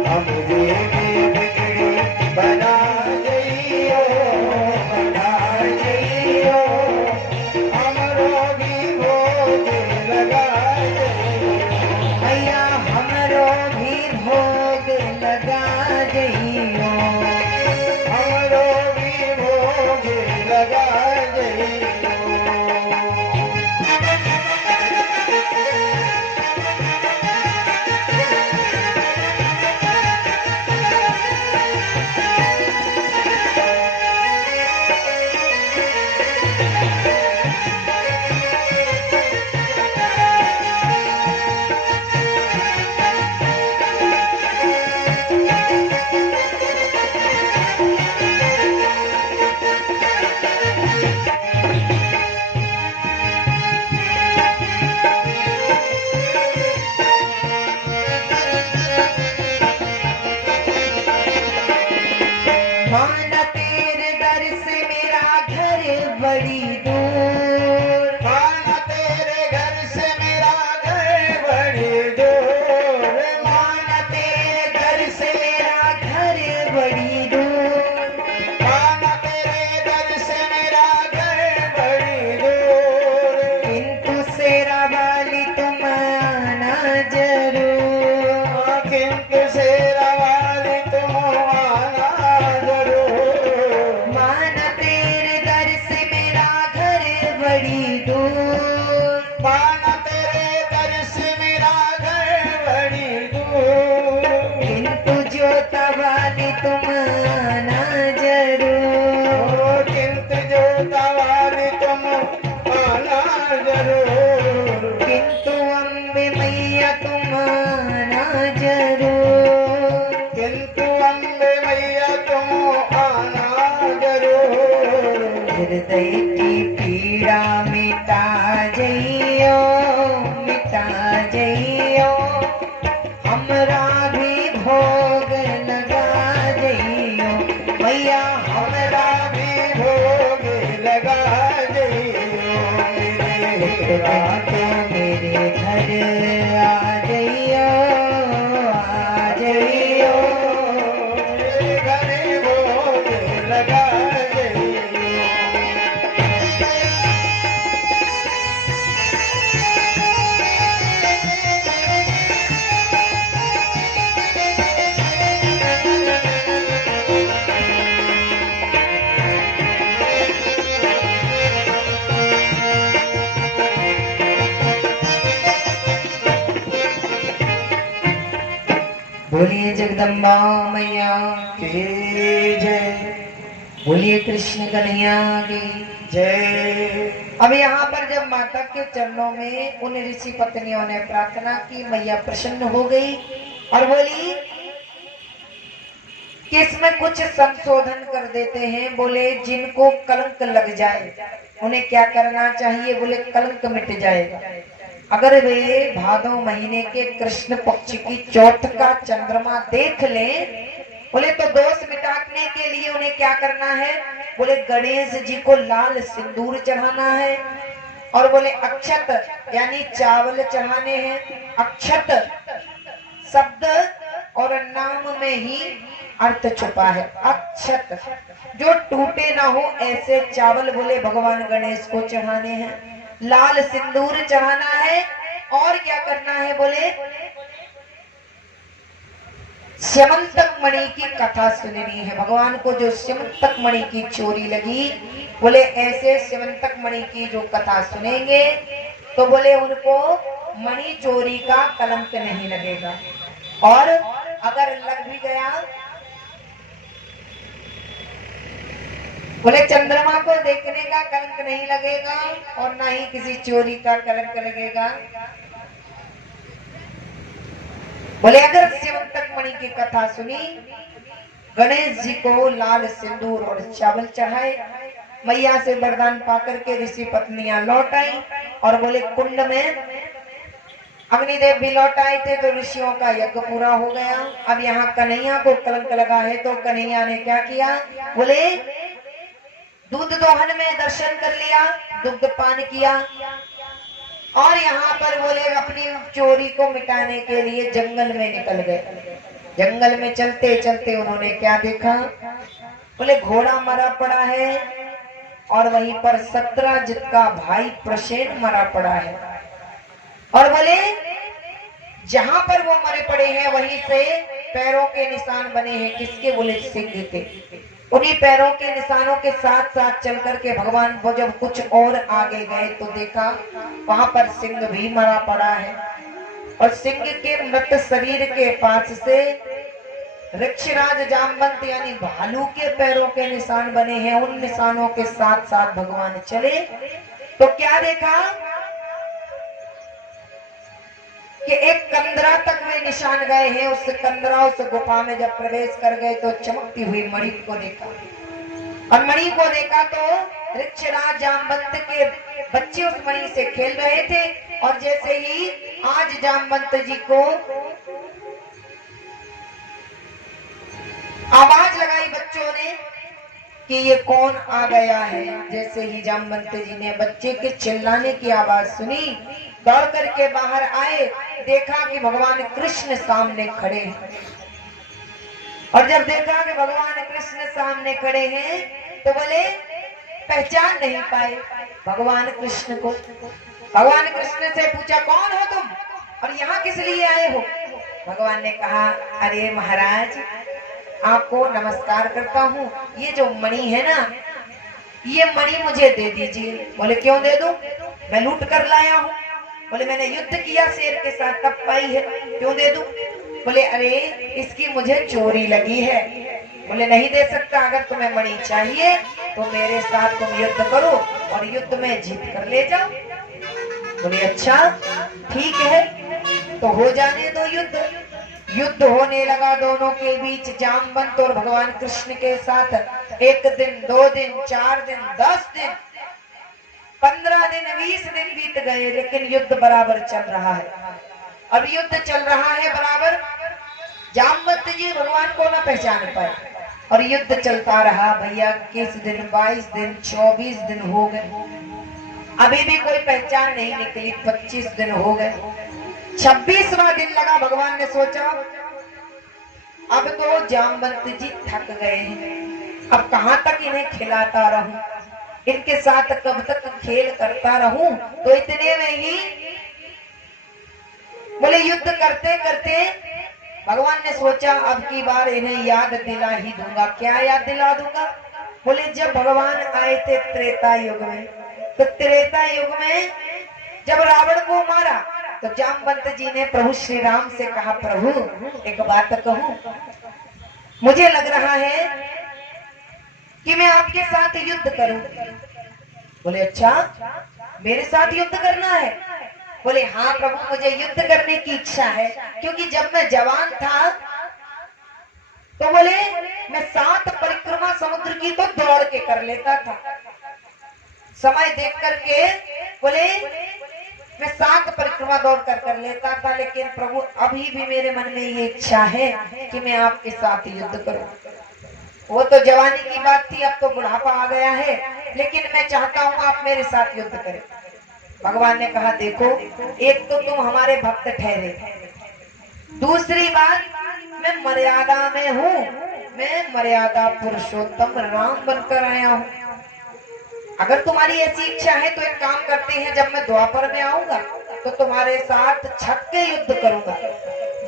हमरे भी बिगड़ी बना जइयो, बना जइयो, हमरो भी भोग लगा जइयो, भैया हमरो भी भोग लगा जइयो, हमरो भी भोग लगा जइयो। माना तेरे दर से मेरा घर बड़ी दूर, माना तेरे घर से मेरा घर बड़ी दूर, माना तेरे दर से मेरा घर बड़ी दूर, माना तेरे घर से मेरा घर बड़ी दूर, किंतु शेरा वाली तुम आना जरूर, किंतु शेरा वाली तुम आना जरूर, माना तेरे दर से मेरा घर बड़ी दूर, माना तेरे घर से मेरा घर बड़ी दूर, किंतु जोता वाली तुम आना जरूर, किंतु जोता वाली तुम आना जरूर, किंतु अम्बे मैया तुम आना जरूर, किंतु अम्बे मैया तुम आना जरूर, हृदय की पीड़ा मिटा जइयो, मिटा जइयो, हमरा भी भोग लगा जइयो, मैया हमरा भी भोग लगा जइयो, मेरे रात मेरे घर आ जइयो, आ जइयो, मेरे घर भोग लगा जइयो। बोलिए जगदम्बा मैया की जय, बोलिए कृष्ण कन्हैया की। जय। अब यहाँ पर जब माता के चरणों में उन ऋषि पत्नियों ने प्रार्थना की, मैया प्रसन्न हो गई और बोली कि इसमें कुछ संशोधन कर देते हैं। बोले जिनको कलंक लग जाए उन्हें क्या करना चाहिए? बोले कलंक मिट जाएगा। अगर वे भादव महीने के कृष्ण पक्ष की चौथ का चंद्रमा देख लें, बोले तो दोष मिटाने के लिए उन्हें क्या करना है? बोले गणेश जी को लाल सिंदूर चढ़ाना है और बोले अक्षत यानी चावल चढ़ाने हैं। अक्षत शब्द और नाम में ही अर्थ छुपा है। अक्षत जो टूटे ना हो ऐसे चावल बोले भगवान गणेश को चढ़ाने हैं। लाल सिंदूर चढ़ाना है और क्या करना है? बोले स्यमंतक मणि की कथा सुननी है। भगवान को जो स्यमंतक मणि की चोरी लगी, बोले ऐसे स्यमंतक मणि की जो कथा सुनेंगे तो बोले उनको मणि चोरी का कलंक नहीं लगेगा, और अगर लग भी गया, बोले चंद्रमा को देखने का कलंक नहीं लगेगा और ना ही किसी चोरी का कलंक लगेगा। बोले अगर स्यमंतक मणि की कथा सुनी, गणेश जी को लाल सिंदूर और चावल चढ़ाए, मैया से वरदान पाकर के ऋषि पत्नियां लौट आई, और बोले कुंड में अग्निदेव भी लौट आए थे, तो ऋषियों का यज्ञ पूरा हो गया। अब यहाँ कन्हैया को कलंक लगा है, तो कन्हैया ने क्या किया, बोले दूध दोहन में दर्शन कर लिया, दुग्ध पान किया, और यहाँ पर बोले अपनी चोरी को मिटाने के लिए जंगल में निकल गए। जंगल में चलते चलते उन्होंने क्या देखा, बोले घोड़ा मरा पड़ा है, और वहीं पर सत्यजित का भाई प्रसेन मरा पड़ा है, और बोले जहां पर वो मरे पड़े हैं वहीं से पैरों के निशान बने हैं। किसके, बोले सिंह के। उन्हीं पैरों के निशानों के साथ साथ चल करके भगवान वो जब कुछ और आगे गए तो देखा वहां पर सिंह भी मरा पड़ा है, और सिंह के मृत शरीर के पास से ऋक्षराज जामवंत यानी भालू के पैरों के निशान बने हैं। उन निशानों के साथ साथ भगवान चले तो क्या देखा कि एक कंदरा तक में निशान गए हैं। उस कंदरा, उस गुफा में जब प्रवेश कर गए तो चमकती हुई मणि को देखा, और मणि को देखा तो ऋक्षराज जामवंत के बच्चे उस मणि से खेल रहे थे, और जैसे ही आज जामवंत जी को आवाज लगाई बच्चों ने कि ये कौन आ गया है, जैसे ही जामवंत जी ने बच्चे के चिल्लाने की आवाज सुनी, दौड़ करके बाहर आए, देखा कि भगवान कृष्ण सामने खड़े हैं, और जब देखा कि भगवान कृष्ण सामने खड़े हैं तो बोले पहचान नहीं पाए भगवान कृष्ण को। भगवान कृष्ण से पूछा कौन हो तुम और यहाँ किस लिए आए हो। भगवान ने कहा अरे महाराज आपको नमस्कार करता हूँ, ये जो मणि है ना, ये मणि मुझे दे दीजिए। बोले क्यों दे दूं, मैं लूट कर लाया हूँ। बोले मैंने युद्ध किया शेर के साथ तब पाई है, क्यों दे दूं। बोले अरे इसकी मुझे चोरी लगी है। बोले नहीं दे सकता, अगर तुम्हें मणि चाहिए तो मेरे साथ तुम युद्ध करो और युद्ध में जीत कर ले जाओ। बोले अच्छा ठीक है, तो हो जाने दो युद्ध। युद्ध होने लगा दोनों के बीच, जामवंत और भगवान कृष्ण के साथ। 1 दिन 2 दिन 4 दिन 10 दिन 15 दिन 20 दिन बीत गए, लेकिन युद्ध बराबर चल रहा है। अब युद्ध चल रहा है बराबर, जामवंत जी भगवान को न पहचान पाए और युद्ध चलता रहा। भैया 21 दिन 22 दिन 24 दिन हो गए, अभी भी कोई पहचान नहीं निकली। 25 दिन हो गए, 26वां दिन लगा। भगवान ने सोचा अब तो जामवंत जी थक गए हैं, अब कहां तक इन्हें खिलाता रहूं, इनके साथ कब तक खेल करता रहूं। तो इतने में ही बोले युद्ध करते करते भगवान ने सोचा अब की बार इन्हें याद दिला ही दूंगा। क्या याद दिला दूंगा। बोले जब भगवान आए थे त्रेता युग में, तो त्रेता युग में जब रावण को मारा तो जामवंत जी ने प्रभु श्री राम से कहा प्रभु एक बात कहूं, मुझे लग रहा है कि मैं आपके साथ युद्ध करूं। बोले अच्छा मेरे साथ युद्ध करना है। बोले हाँ प्रभु मुझे युद्ध करने की इच्छा है, क्योंकि जब मैं जवान था तो बोले मैं 7 परिक्रमा समुद्र की तो दौड़ के कर लेता था, समय देख करके। बोले मैं 7 परिक्रमा दौड़ कर लेता था, लेकिन प्रभु अभी भी मेरे मन में ये इच्छा है कि मैं आपके साथ युद्ध करूं। वो तो जवानी की बात थी, अब तो बुढ़ापा आ गया है, लेकिन मैं चाहता हूं आप मेरे साथ युद्ध करें। भगवान ने कहा देखो एक तो तुम हमारे भक्त ठहरे, दूसरी बात मैं मर्यादा में हूँ, मैं मर्यादा पुरुषोत्तम राम बनकर आया हूँ। अगर तुम्हारी ऐसी इच्छा है तो एक काम करते हैं, जब मैं द्वापर में आऊंगा तो तुम्हारे साथ छक्के युद्ध करूंगा।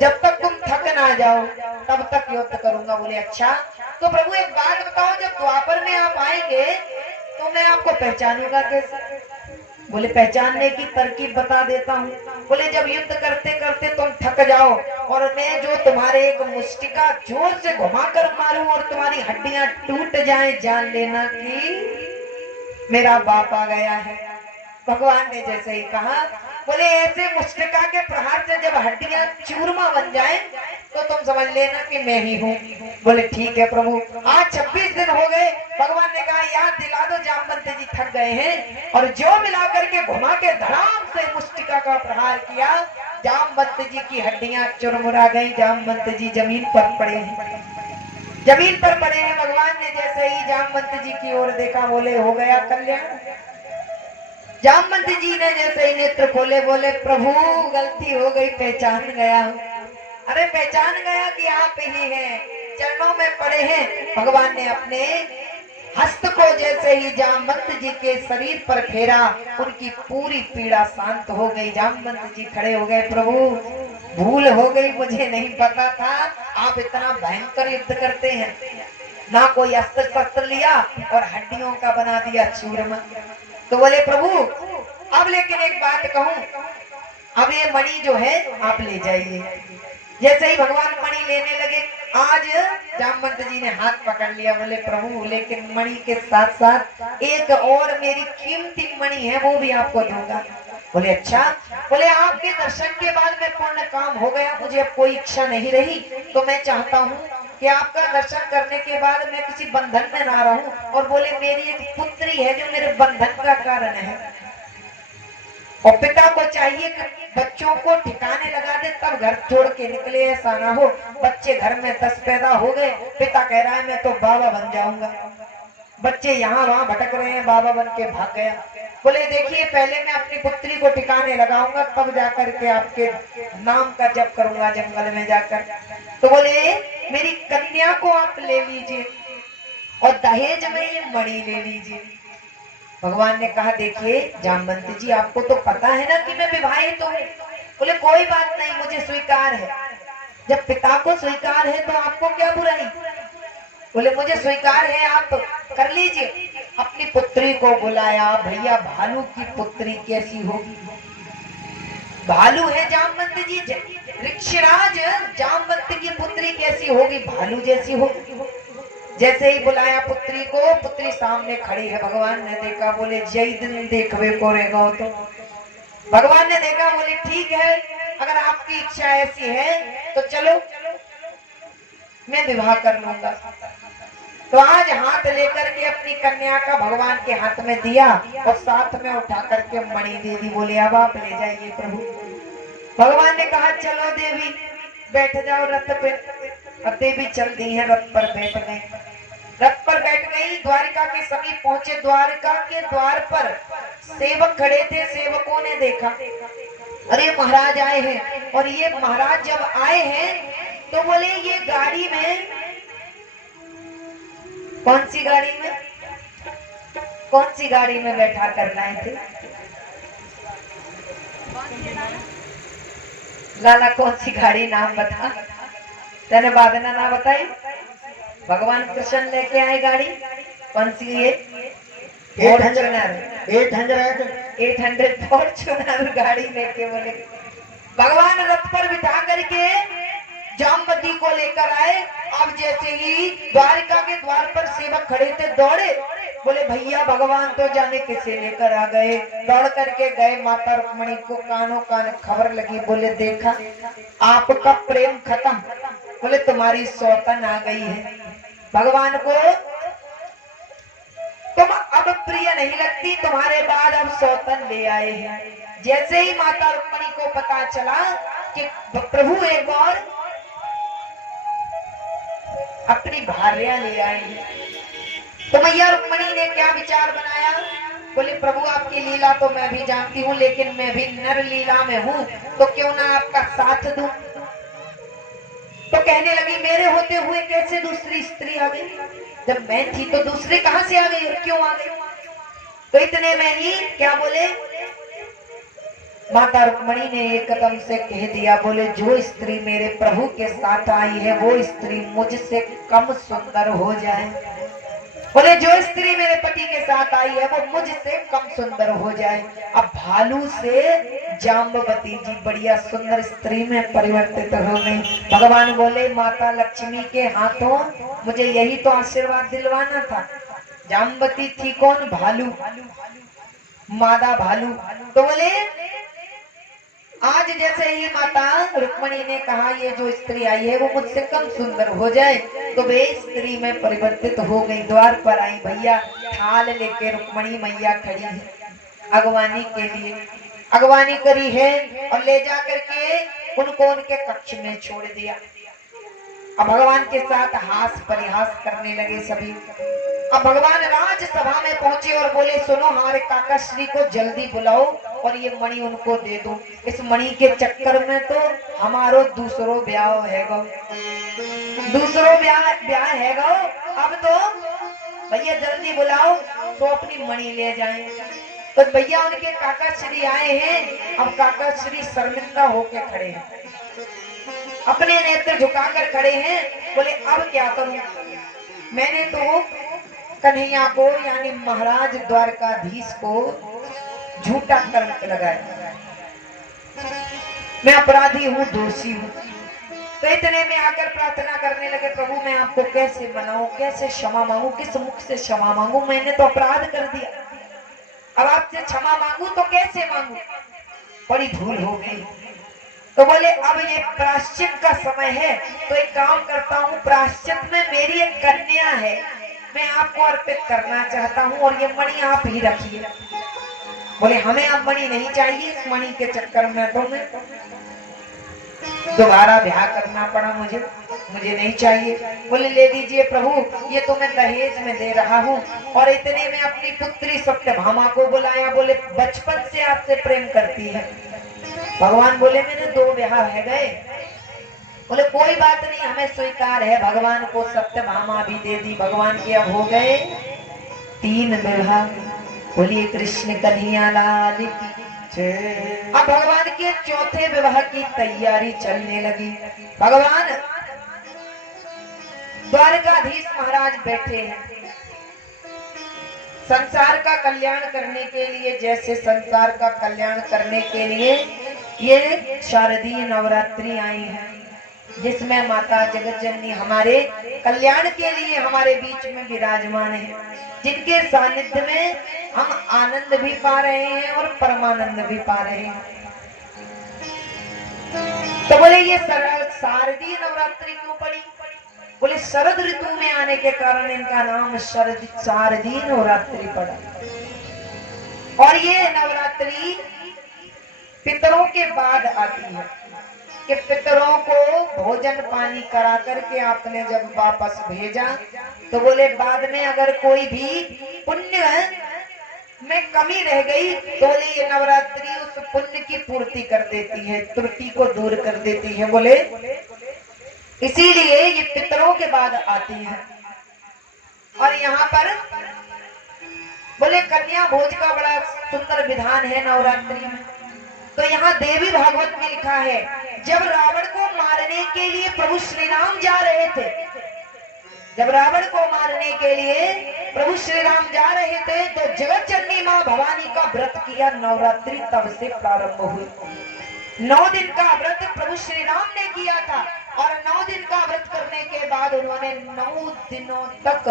जब तक तुम थक ना जाओ तब तक युद्ध करूंगा। बोले अच्छा, तो प्रभु एक बात बताओ, जब द्वापर में आप आएंगे तो मैं आपको पहचानूंगा कैसे? बोले पहचानने की तरकीब बता देता हूँ। बोले जब युद्ध करते करते तुम थक जाओ और मैं जो तुम्हारे एक मुष्टिका जोर से घुमाकर मारूं और तुम्हारी हड्डियां टूट जाएं, जान लेना कि मेरा बाप आ गया है। भगवान ने जैसे ही कहा, बोले ऐसे मुष्टिका के प्रहार से जब हड्डियां चूरमा बन जाए तो तुम समझ लेना कि मैं ही हूँ। बोले ठीक है प्रभु। आज 26 दिन हो गए। भगवान ने कहा याद दिला दो, जामवंत जी थक गए हैं। और जो मिलाकर के घुमा के धड़ाम से मुष्टिका का प्रहार किया, जामवंत जी की हड्डियां चुरमुरा गई। जामवंत जी जमीन पर पड़े हैं, जमीन पर पड़े हैं। भगवान ने जैसे ही जामवंत जी की ओर देखा, बोले हो गया कल्याण। जामवंत जी ने जैसे ही नेत्र खोले, बोले प्रभु गलती हो गई, पहचान गया हूँ। अरे पहचान गया कि आप ही हैं, चरणों में पड़े हैं। भगवान ने अपने हस्त को जैसे ही जामवंत जी के शरीर पर फेरा, उनकी पूरी पीड़ा शांत हो गई। जामवंत जी खड़े हो गए, प्रभु भूल हो गई, मुझे नहीं पता था आप इतना भयंकर युद्ध करते हैं। ना कोई अस्त्र शस्त्र लिया और हड्डियों का बना दिया चूरमा। तो बोले प्रभु अब लेकिन एक बात कहूं, अब ये मणि जो है आप ले जाइए। जैसे ही भगवान मणि लेने लगे, आज जामवंत जी ने हाथ पकड़ लिया। बोले प्रभु लेकिन मणि के साथ साथ एक और मेरी कीमती मणि है, वो भी आपको दूंगा। बोले अच्छा। बोले आपके दर्शन के बाद में पूर्ण काम हो गया, मुझे अब कोई इच्छा नहीं रही। तो मैं चाहता हूँ कि आपका दर्शन करने के बाद मैं किसी बंधन में ना रहूं। और बोले मेरी एक पुत्री है जो मेरे बंधन का कारण है, और पिता को चाहिए कि बच्चों को ठिकाने लगा दे तब घर छोड़ के निकले। ऐसा ना हो बच्चे घर में 10 पैदा हो गए, पिता कह रहा है मैं तो बाबा बन जाऊंगा, बच्चे यहाँ वहां भटक रहे हैं, बाबा बन के भाग गया। बोले देखिए पहले मैं अपनी पुत्री को ठिकाने लगाऊंगा, तब जाकर के आपके नाम का जप करूंगा जंगल में जाकर। तो बोले मेरी कन्या को आप ले लीजिए और दहेज में ये मणि ले लीजिए। भगवान ने कहा देखिए जामवंत जी आपको तो पता है ना कि मैं विवाहित हूँ। बोले कोई बात नहीं, मुझे स्वीकार है। जब पिता को स्वीकार है तो आपको क्या बुराई? बोले मुझे स्वीकार है, आप कर लीजिए। अपनी पुत्री को बुलाया। भैया भालू की पुत्री कैसी होगी? भालू है जामवंत जी, ऋक्षराज जामवंत की पुत्री कैसी होगी? भालू जैसी होगी। जैसे ही बुलाया पुत्री को, पुत्री सामने खड़ी है। भगवान ने देखा, बोले जय दिन देखवे को रेगा। तो भगवान ने देखा, बोले ठीक है अगर आपकी इच्छा ऐसी है तो चलो मैं विवाह कर लूंगा। तो आज हाथ लेकर के अपनी कन्या का भगवान के हाथ में दिया और साथ में उठा करके मणि दे दी। बोले अब आप ले जाइए प्रभु। भगवान ने कहा चलो देवी बैठ जाओ रथ पे। अब देवी चल दी है, रथ पर बैठ गई। रथ पर बैठ गई, द्वारिका के समीप पहुंचे। द्वारिका के द्वार पर सेवक खड़े थे। सेवकों ने देखा अरे महाराज आए हैं। और ये महाराज जब आए हैं तो बोले ये गाड़ी में, कौन सी गाड़ी में, कौन सी गाड़ी में बैठा कर लाए थे? लाला कौन सी गाड़ी, नाम बता। तेने बादना ना बताई। भगवान कृष्ण लेके आए गाड़ी, कौन सी है? 800 फॉर्च्यूनर गाड़ी लेके बोले भगवान रथ पर बिठा करके जामवती को लेकर आए। अब जैसे ही द्वारिका के द्वार पर सेवक खड़े थे, दौड़े। बोले भैया भगवान तो जाने किसे लेकर आ गए। दौड़ करके गए, माता रुक्मणी को कानों कान खबर लगी। बोले देखा आपका प्रेम खत्म। बोले तुम्हारी सौतन आ गई है, भगवान को तुम अब प्रिय नहीं लगती, तुम्हारे बाद अब सौतन ले आए हैं। जैसे ही माता रुक्मणी को पता चला कि प्रभु एक और अपनी भार्या ले आए हैं, तो मैया रुक्मणी ने क्या विचार बनाया? बोले प्रभु आपकी लीला तो मैं भी जानती हूँ, लेकिन मैं भी नर लीला में हूँ, तो क्यों ना आपका साथ दूं। तो कहने लगी मेरे होते हुए कैसे दूसरी स्त्री आ गई? जब मैं थी तो दूसरी कहां से आ गई और क्यों आ गई? तो इतने में ही क्या बोले, माता रुक्मणी ने एकदम से कह दिया, बोले जो स्त्री मेरे प्रभु के साथ आई है वो स्त्री मुझसे कम सुंदर हो जाए। बोले जो स्त्री मेरे पति के साथ आई है वो मुझसे कम सुंदर हो जाए। अब भालू से जाम्बवती जी बढ़िया सुंदर स्त्री में परिवर्तित हो गई। भगवान बोले माता लक्ष्मी के हाथों मुझे यही तो आशीर्वाद दिलवाना था। जाम्बवती थी कौन? भालू, मादा भालू। तो बोले आज जैसे ही माता रुक्मणी ने कहा ये जो स्त्री आई है वो मुझसे कम सुंदर हो जाए, तो वे स्त्री में परिवर्तित हो गई। द्वार पर आई, भैया थाल लेके रुक्मणी मैया खड़ी है, अगवानी के लिए अगवानी करी है और ले जा करके उनको उनके कक्ष में छोड़ दिया। अब भगवान के साथ हास परिहास करने लगे सभी। अब भगवान राजसभा में पहुंचे और बोले सुनो हमारे काका श्री को जल्दी बुलाओ और ये मणि उनको दे दो। इस मणि के चक्कर में तो हमारो दूसरो ब्याह है गो, दूसरो ब्याह है गो। अब तो भैया जल्दी बुलाओ तो अपनी मणि ले जाएं। तो भैया उनके काका श्री आए हैं। अब काका श्री शर्मिंदा होके खड़े हैं, अपने नेत्र झुकाकर खड़े हैं। बोले अब क्या करूं, मैंने तो कन्हैया को यानी महाराज द्वारकाधीश को झूठा कलंक लगाया, मैं अपराधी हूँ, दोषी हूँ। तो इतने में आकर प्रार्थना करने लगे, प्रभु मैं आपको कैसे मनाऊं, कैसे क्षमा मांगू, किस मुख से क्षमा मांगू, मैंने तो अपराध कर दिया, अब आपसे क्षमा मांगू तो कैसे मांगू, बड़ी भूल हो गई। तो बोले अब ये प्रायश्चित का समय है, तो एक काम करता हूँ, प्रायश्चित में मेरी एक कन्या है, मैं आपको अर्पित करना चाहता हूँ और ये मणि आप ही रखिए। बोले हमें अब मणि नहीं चाहिए, इस मणि के चक्कर में तो मैं दोबारा ब्याह करना पड़ा, मुझे नहीं चाहिए। बोले ले दीजिए प्रभु, ये तो मैं दहेज में दे रहा हूँ। और इतने में अपनी पुत्री सत्यभामा को बुलाया, बोले बचपन से आपसे प्रेम करती है। भगवान बोले मैंने 2 ब्याह है गए। बोले कोई बात नहीं, हमें स्वीकार है। भगवान को सत्यभामा भी दे दी। भगवान के अब हो गए 3 विवाह। बोलिए कृष्ण कन्हैया लाल की जय। अब भगवान के 4थे विवाह की तैयारी चलने लगी। भगवान द्वारकाधीश महाराज बैठे हैं, संसार का कल्याण करने के लिए, जैसे संसार का कल्याण करने के लिए ये शारदीय नवरात्रि आई है, जिसमें माता जगत जननी हमारे कल्याण के लिए हमारे बीच में विराजमान है, जिनके सानिध्य में हम आनंद भी पा रहे हैं और परमानंद भी पा रहे हैं। तो बोले ये शारदीय नवरात्रि क्यों पड़ी? बोले शरद ऋतु में आने के कारण इनका नाम शारदीय नवरात्रि पड़ा। और ये नवरात्रि पितरों के बाद आती है कि पितरों को भोजन पानी करा करके आपने जब वापस भेजा, तो बोले बाद में अगर कोई भी पुण्य में कमी रह गई तो बोले ये नवरात्रि उस पुण्य की पूर्ति कर देती है, त्रुटि को दूर कर देती है। बोले इसीलिए ये पितरों के बाद आती है। और यहाँ पर बोले कन्या भोज का बड़ा सुंदर विधान है नवरात्रि में। तो यहाँ देवी भागवत में लिखा है, जब रावण को मारने के लिए प्रभु श्री राम जा रहे थे, जब रावण को मारने के लिए प्रभु श्री राम जा रहे थे, तो जगत जननी माँ भवानी का व्रत किया। नवरात्रि तब से प्रारंभ हुई। 9 दिन का व्रत प्रभु श्री राम ने किया था और 9 दिन का व्रत करने के बाद उन्होंने 9 दिनों तक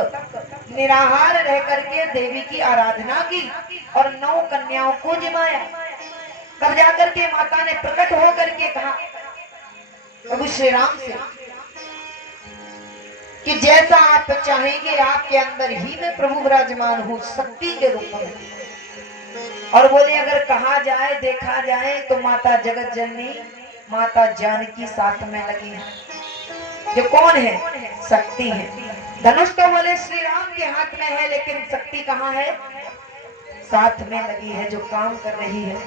निराहार रह करके देवी की आराधना की और 9 कन्याओं को जिमाया। तब जाकर के माता ने प्रकट होकर के कहा प्रभु श्री राम से कि जैसा आप चाहेंगे आपके अंदर ही मैं प्रभु विराजमान हूँ शक्ति के रूप में। और बोले अगर कहा जाए देखा जाए तो माता जगत जननी माता जानकी साथ में लगी है। जो कौन है? शक्ति है। धनुष तो बोले श्री राम के हाथ में है, लेकिन शक्ति कहाँ है? साथ में लगी है, जो काम कर रही है।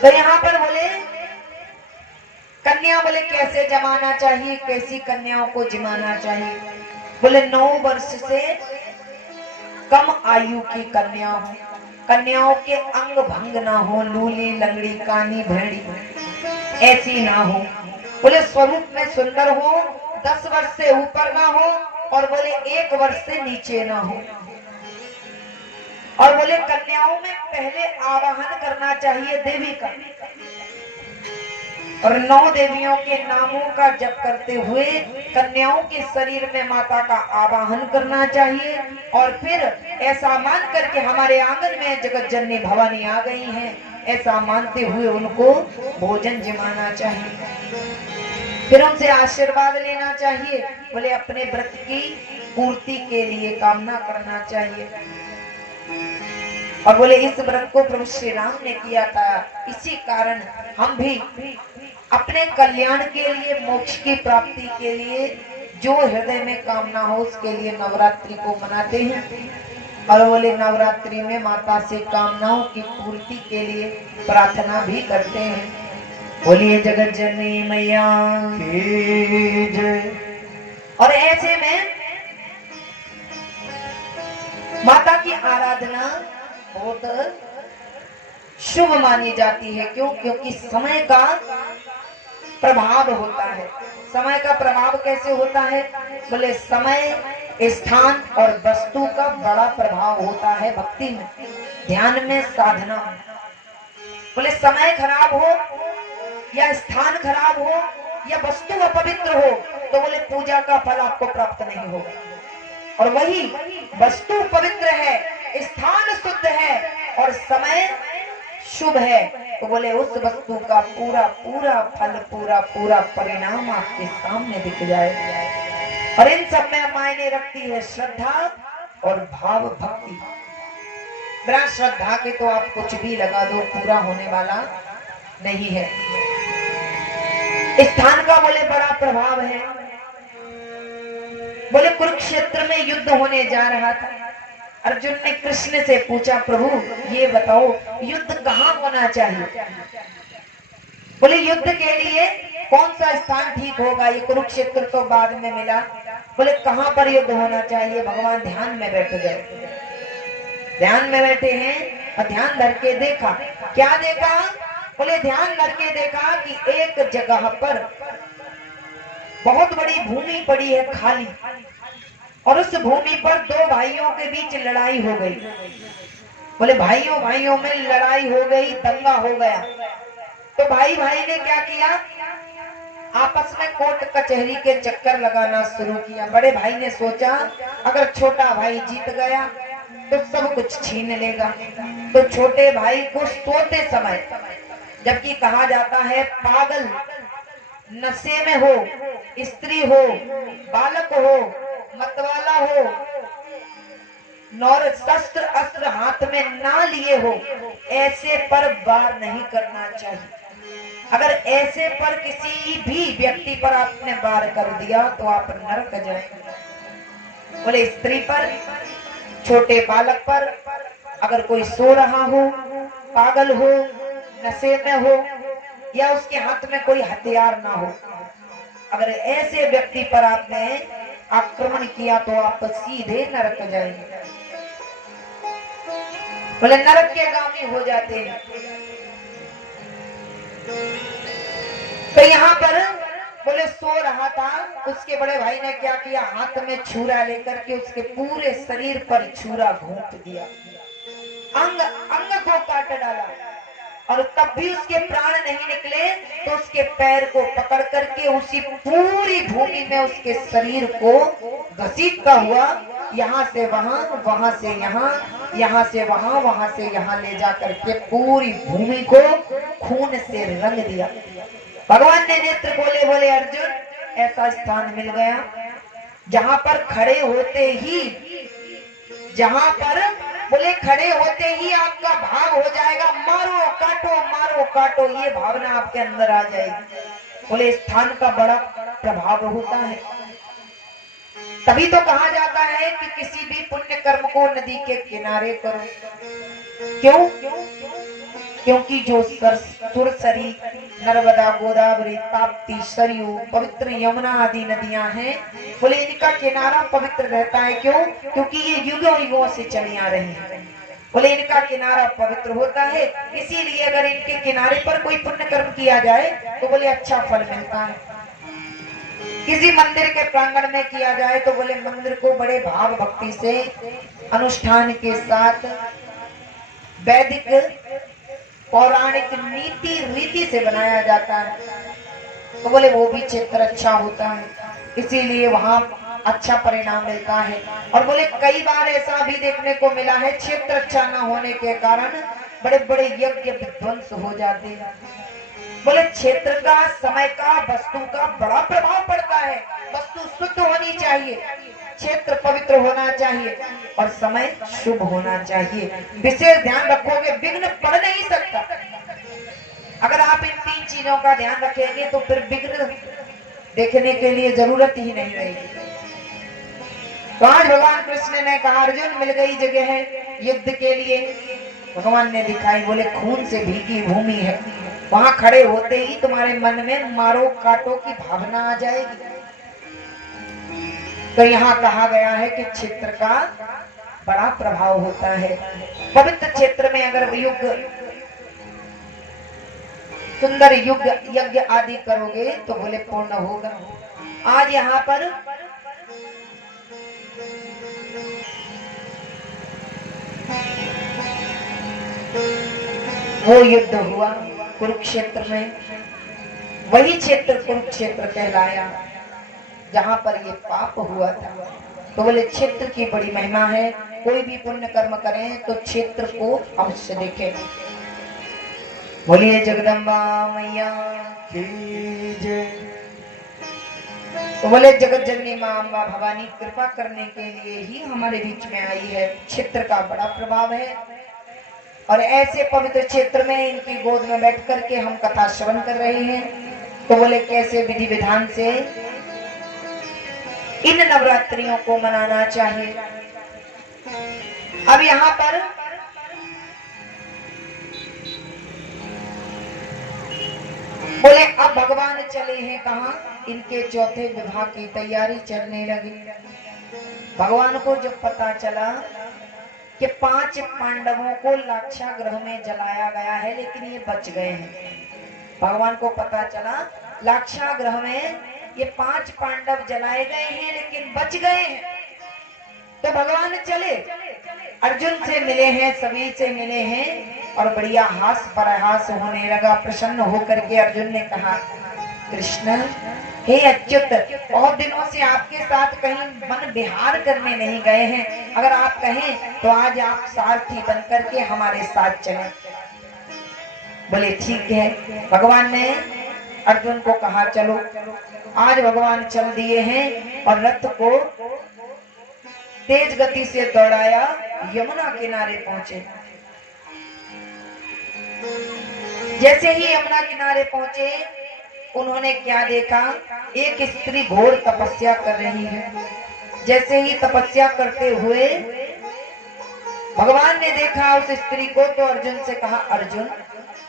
तो यहाँ पर बोले कन्या, बोले कैसे जमाना चाहिए, कैसी कन्याओं को जमाना चाहिए? बोले 9 वर्ष से कम आयु की कन्या हो, कन्याओं के अंग भंग ना हो, लूली लंगड़ी कानी भेड़ी ऐसी ना हो। बोले स्वरूप में सुंदर हो, 10 वर्ष से ऊपर ना हो, और बोले 1 वर्ष से नीचे ना हो। और बोले कन्याओं में पहले आवाहन करना चाहिए देवी का, और 9 देवियों के नामों का जप करते हुए कन्याओं के शरीर में माता का आवाहन करना चाहिए। और फिर ऐसा मान करके हमारे आंगन में जगत जननी भवानी आ गई हैं, ऐसा मानते हुए उनको भोजन जमाना चाहिए, फिर उनसे आशीर्वाद लेना चाहिए। बोले अपने व्रत की पूर्ति के लिए कामना करना चाहिए। और बोले इस व्रत को प्रभु श्री राम ने किया था, इसी कारण हम भी अपने कल्याण के लिए, मोक्ष की प्राप्ति के लिए जो हृदय में कामना हो उसके लिए नवरात्रि को मनाते हैं। और बोले नवरात्रि में माता से कामनाओं की पूर्ति के लिए प्रार्थना भी करते हैं। बोलिए जगत जननी मैया की जय। और ऐसे में माता की आराधना बहुत शुभ मानी जाती है। क्यों? क्योंकि समय का प्रभाव होता है। समय का प्रभाव कैसे होता है? बोले समय, स्थान और वस्तु का बड़ा प्रभाव होता है भक्ति में, ध्यान में, साधना में। बोले समय खराब हो या स्थान खराब हो या वस्तु अपवित्र हो तो बोले पूजा का फल आपको प्राप्त नहीं होगा। और वही वस्तु पवित्र है, स्थान शुद्ध है और समय शुभ है तो बोले उस वस्तु का पूरा पूरा फल, पूरा पूरा परिणाम आपके सामने दिख जाए। और इन सब में मायने रखती है श्रद्धा और भाव भक्ति। बिना श्रद्धा के तो आप कुछ भी लगा दो, पूरा होने वाला नहीं है। स्थान का बोले बड़ा प्रभाव है। बोले कुरुक्षेत्र में युद्ध होने जा रहा था। अर्जुन ने कृष्ण से पूछा, प्रभु ये बताओ युद्ध कहाँ होना चाहिए? बोले युद्ध के लिए कौन सा स्थान ठीक होगा? ये कुरुक्षेत्र तो बाद में मिला। बोले कहाँ पर युद्ध होना चाहिए? भगवान ध्यान में बैठ गए। ध्यान में बैठे हैं और ध्यान धर के देखा। क्या देखा? बोले ध्यान धर के देखा कि एक जगह पर बहुत बड़ी भूमि पड़ी है खाली, और उस भूमि पर 2 भाइयों के बीच लड़ाई हो गई। बोले भाइयों भाइयों में लड़ाई हो गई, दंगा हो गया। तो भाई भाई ने क्या किया? आपस में कोर्ट कचहरी के चक्कर लगाना शुरू किया। बड़े भाई ने सोचा अगर छोटा भाई जीत गया तो सब कुछ छीन लेगा। तो छोटे भाई को सोते समय, जबकि कहा जाता है पागल, नशे में हो, स्त्री हो, बालक हो, मतवाला हो, नौर शस्त्र अस्त्र हाथ में ना लिए हो, ऐसे पर वार नहीं करना चाहिए। अगर ऐसे पर किसी भी व्यक्ति पर आपने वार कर दिया तो आप नरक जाएंगे। बोले स्त्री पर, छोटे बालक पर अगर कोई सो रहा हो, पागल हो, नशे में हो या उसके हाथ में कोई हथियार ना हो, अगर ऐसे व्यक्ति पर आपने आक्रमण किया तो आप सीधे नरक जाएंगे। बोले नरक के गामी हो जाते हैं। तो यहाँ पर बोले सो रहा था, उसके बड़े भाई ने क्या किया? हाथ में छुरा लेकर के उसके पूरे शरीर पर छुरा घोंप दिया, अंग अंग को काट डाला। और तब भी उसके प्राण नहीं निकले तो उसके पैर को पकड़ करके उसी पूरी भूमि में उसके शरीर को घसीटता हुआ यहाँ से वहां, वहां से यहाँ, यहाँ से वहां, वहां से यहाँ ले जा करके पूरी भूमि को खून से रंग दिया। भगवान ने नेत्र खोले, बोले अर्जुन ऐसा स्थान मिल गया जहां पर खड़े होते ही, जहां पर बोले खड़े होते ही आपका भाव हो जाएगा मारो काटो, मारो काटो, ये भावना आपके अंदर आ जाएगी। बोले स्थान का बड़ा प्रभाव होता है। तभी तो कहा जाता है कि किसी भी पुण्य कर्म को नदी के किनारे करो। क्यों? क्योंकि जो सुरसरी, नर्मदा, गोदावरी, ताप्ती, सरयू, पवित्र यमुना आदि नदियां हैं, बोले इनका किनारा पवित्र रहता है। क्यों? क्योंकि ये युगों युगों से चली आ रही हैं। बोले इनका किनारा पवित्र होता है, इसीलिए अगर इनके किनारे पर कोई पुण्य कर्म किया जाए तो बोले अच्छा फल मिलता है। किसी मंदिर के प्रांगण में किया जाए तो बोले मंदिर को बड़े भाव भक्ति से अनुष्ठान के साथ वैदिक पौराणिक नीति रीति से बनाया जाता है, तो बोले वो भी क्षेत्र अच्छा होता है, इसीलिए वहां अच्छा परिणाम मिलता है। और बोले कई बार ऐसा भी देखने को मिला है क्षेत्र अच्छा न होने के कारण बड़े बड़े यज्ञ विध्वंस हो जाते हैं। बोले क्षेत्र का, समय का, वस्तु का बड़ा प्रभाव पड़ता है। वस्तु शुद्ध होनी चाहिए, क्षेत्र पवित्र होना चाहिए और समय शुभ होना चाहिए। विशेष ध्यान रखोगे विघ्न पड़ नहीं सकता। अगर आप इन 3 चीजों का ध्यान रखेंगे तो फिर विघ्न देखने के लिए जरूरत ही नहीं रहेगी। तो आज भगवान कृष्ण ने कहा अर्जुन मिल गई जगह है युद्ध के लिए। भगवान ने दिखाई, बोले खून से भीगी भूमि है, वहां खड़े होते ही तुम्हारे मन में मारो काटो की भावना आ जाएगी। तो यहाँ कहा गया है कि क्षेत्र का बड़ा प्रभाव होता है। पवित्र क्षेत्र में अगर युग सुंदर युग यज्ञ आदि करोगे तो बोले पूर्ण होगा। आज यहाँ पर वो युद्ध हुआ कुरुक्षेत्र में, वही क्षेत्र कुरुक्षेत्र कहलाया जहां पर ये पाप हुआ था। तो बोले क्षेत्र की बड़ी महिमा है, कोई भी पुण्य कर्म करें तो क्षेत्र को अवश्य देखें। बोलिए जगदम्बा मैया की जय। तो बोले जगत जननी मां अम्बा भवानी कृपा करने के लिए ही हमारे बीच में आई है। क्षेत्र का बड़ा प्रभाव है और ऐसे पवित्र क्षेत्र में इनकी गोद में बैठ करके हम कथा श्रवण कर रहे हैं। तो बोले कैसे विधि विधान से इन नवरात्रियों को मनाना चाहिए। अब यहाँ पर बोले अब भगवान चले हैं कहाँ, इनके चौथे विवाह की तैयारी चलने लगी। भगवान को जब पता चला कि 5 पांडवों को लाक्षागृह में जलाया गया है लेकिन ये बच गए हैं, भगवान को पता चला लाक्षागृह में ये 5 पांडव जलाए गए हैं लेकिन बच गए हैं, तो भगवान चले अर्जुन से मिले हैं, सभी से मिले हैं और बढ़िया हास परहास होने लगा। प्रसन्न होकर के अर्जुन ने कहा कृष्ण हे अच्युत, बहुत दिनों से आपके साथ कहीं मन विहार करने नहीं गए हैं, अगर आप कहें तो आज आप सारथी बन करके हमारे साथ चलें। बोले ठीक है। भगवान ने अर्जुन को कहा चलो। आज भगवान चल दिए हैं और रथ को तेज गति से दौड़ाया, यमुना किनारे पहुंचे। जैसे ही यमुना किनारे पहुंचे उन्होंने क्या देखा, एक स्त्री घोर तपस्या कर रही है। जैसे ही तपस्या करते हुए भगवान ने देखा उस स्त्री को तो अर्जुन से कहा अर्जुन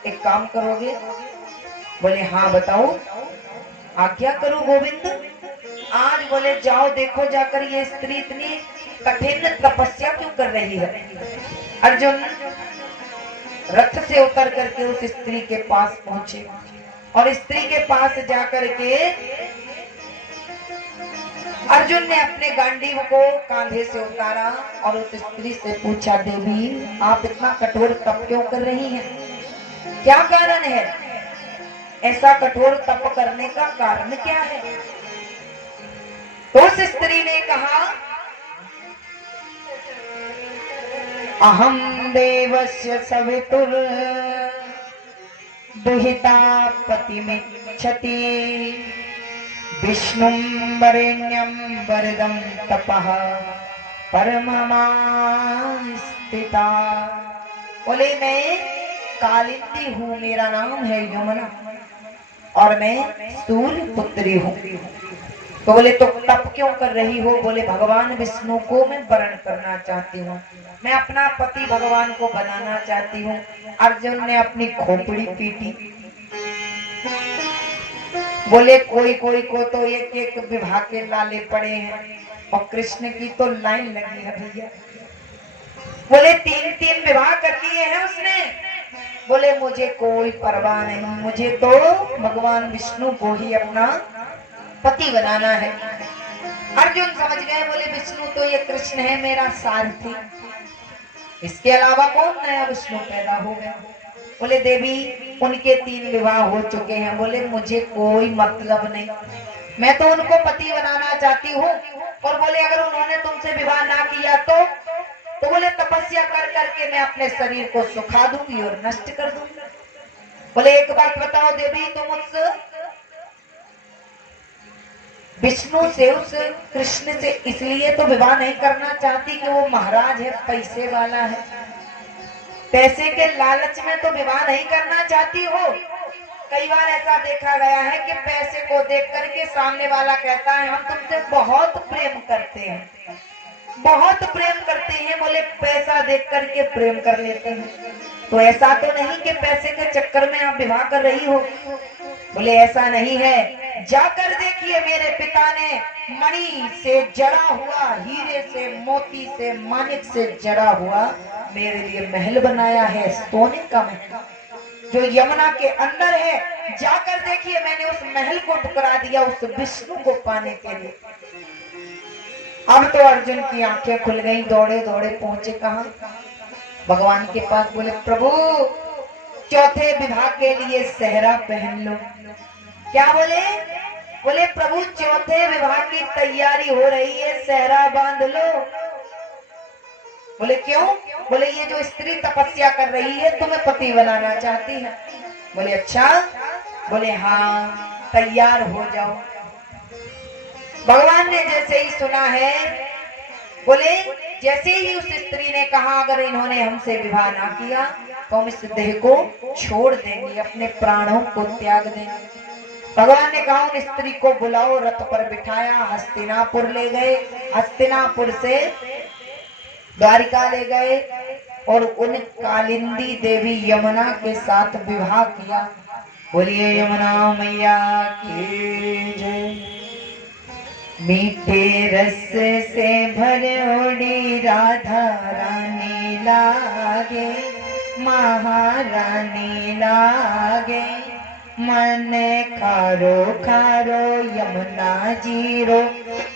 एक काम करोगे? बोले हाँ बताओ। आज्ञा करो गोविंद। आज बोले जाओ देखो जाकर ये स्त्री इतनी कठिन तपस्या क्यों कर रही है। अर्जुन रथ से उतर करके उस स्त्री के पास पहुंचे और स्त्री के पास जाकर के अर्जुन ने अपने गांडीव को कांधे से उतारा और उस स्त्री से पूछा देवी आप इतना कठोर तप क्यों कर रही हैं, क्या कारण है, ऐसा कठोर तप करने का कारण क्या है। तो उस स्त्री ने कहा अहम देवस्य सवितुर दुहिता पतिमिच्छति विष्णुं वरेण्यं वरदं तपः परममा स्थिता। बोले मैं कालिंदी हूँ, मेरा नाम है यमुना और मैं सूर्य पुत्री हूँ। तो बोले तो तप क्यों कर रही हो। बोले भगवान विष्णु को मैं वरण करना चाहती हूँ, मैं अपना पति भगवान को बनाना चाहती हूँ। अर्जुन ने अपनी खोपड़ी पीटी। बोले कोई कोई को तो एक एक विवाह के लाले पड़े हैं और कृष्ण की तो लाइन लगी है भैया। बोले 3-3 विवाह कर दिए हैं उसने। बोले मुझे कोई परवाह नहीं, मुझे तो भगवान विष्णु को ही अपना पति बनाना है। अर्जुन समझ गए, बोले विष्णु तो ये कृष्ण है मेरा सारथी, इसके अलावा कौन नया विष्णु पैदा हो गया। बोले देवी उनके 3 विवाह हो चुके हैं। बोले मुझे कोई मतलब नहीं, मैं तो उनको पति बनाना चाहती हूँ। और बोले अगर उन्होंने तुमसे विवाह ना किया तो बोले तपस्या कर करके मैं अपने शरीर को सुखा दूंगी और नष्ट कर दूंगी। बोले एक बात बताओ देवी, तुम उस विष्णु से, उस कृष्ण से इसलिए तो विवाह नहीं करना चाहती कि वो महाराज है, पैसे वाला है, पैसे के लालच में तो विवाह नहीं करना चाहती हो। कई बार ऐसा देखा गया है कि पैसे को देख करके सामने वाला कहता है हम तुमसे बहुत प्रेम करते हैं, बहुत प्रेम करते हैं। बोले पैसा देख करके प्रेम कर लेते हैं, तो ऐसा तो नहीं कि पैसे के चक्कर में आप विवाह कर रही हो। बोले ऐसा नहीं है, जाकर देखिए मेरे पिता ने मणि से जड़ा हुआ, हीरे से, मोती से, मानिक से जड़ा हुआ मेरे लिए महल बनाया है, सोने का महल जो यमुना के अंदर है। जाकर देखिए मैंने उस महल को ठुकरा दिया उस विष्णु को पाने के लिए। अब तो अर्जुन की आंखें खुल गई, दौड़े दौड़े पहुंचे कहां, भगवान के पास। बोले प्रभु चौथे विवाह के लिए सेहरा पहन लो। क्या बोले? बोले प्रभु चौथे विवाह की तैयारी हो रही है, सेहरा बांध लो। बोले क्यों? बोले ये जो स्त्री तपस्या कर रही है तुम्हें पति बनाना चाहती है। बोले अच्छा? बोले हाँ तैयार हो जाओ। भगवान ने जैसे ही सुना है, बोले जैसे ही उस स्त्री ने कहा अगर इन्होंने हमसे विवाह ना किया तो हम इस देह को छोड़ देंगे, अपने प्राणों को त्याग देंगे। भगवान ने कहा उन स्त्री को बुलाओ, रथ पर बिठाया, हस्तिनापुर ले गए, हस्तिनापुर से द्वारिका ले गए और उन कालिंदी देवी यमुना के साथ विवाह किया। बोलिए यमुना मैया की जय। मीठे रस से भरोड़ी राधा रानी लागे, महारानी लागे, मन खारो खारो यमुना जीरो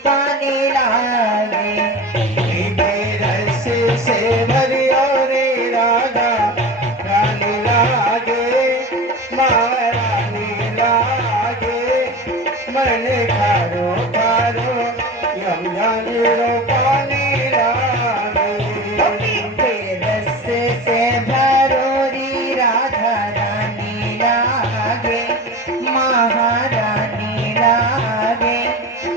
पानी लागे। मीठे रस से भरियो रे राधा रानी लागे, महारानी लागे, मन खारो खारो यमुना जीरो पानी लागे। मीठे रस से भरोड़ी राधा रानी लागे, महारानी लागे,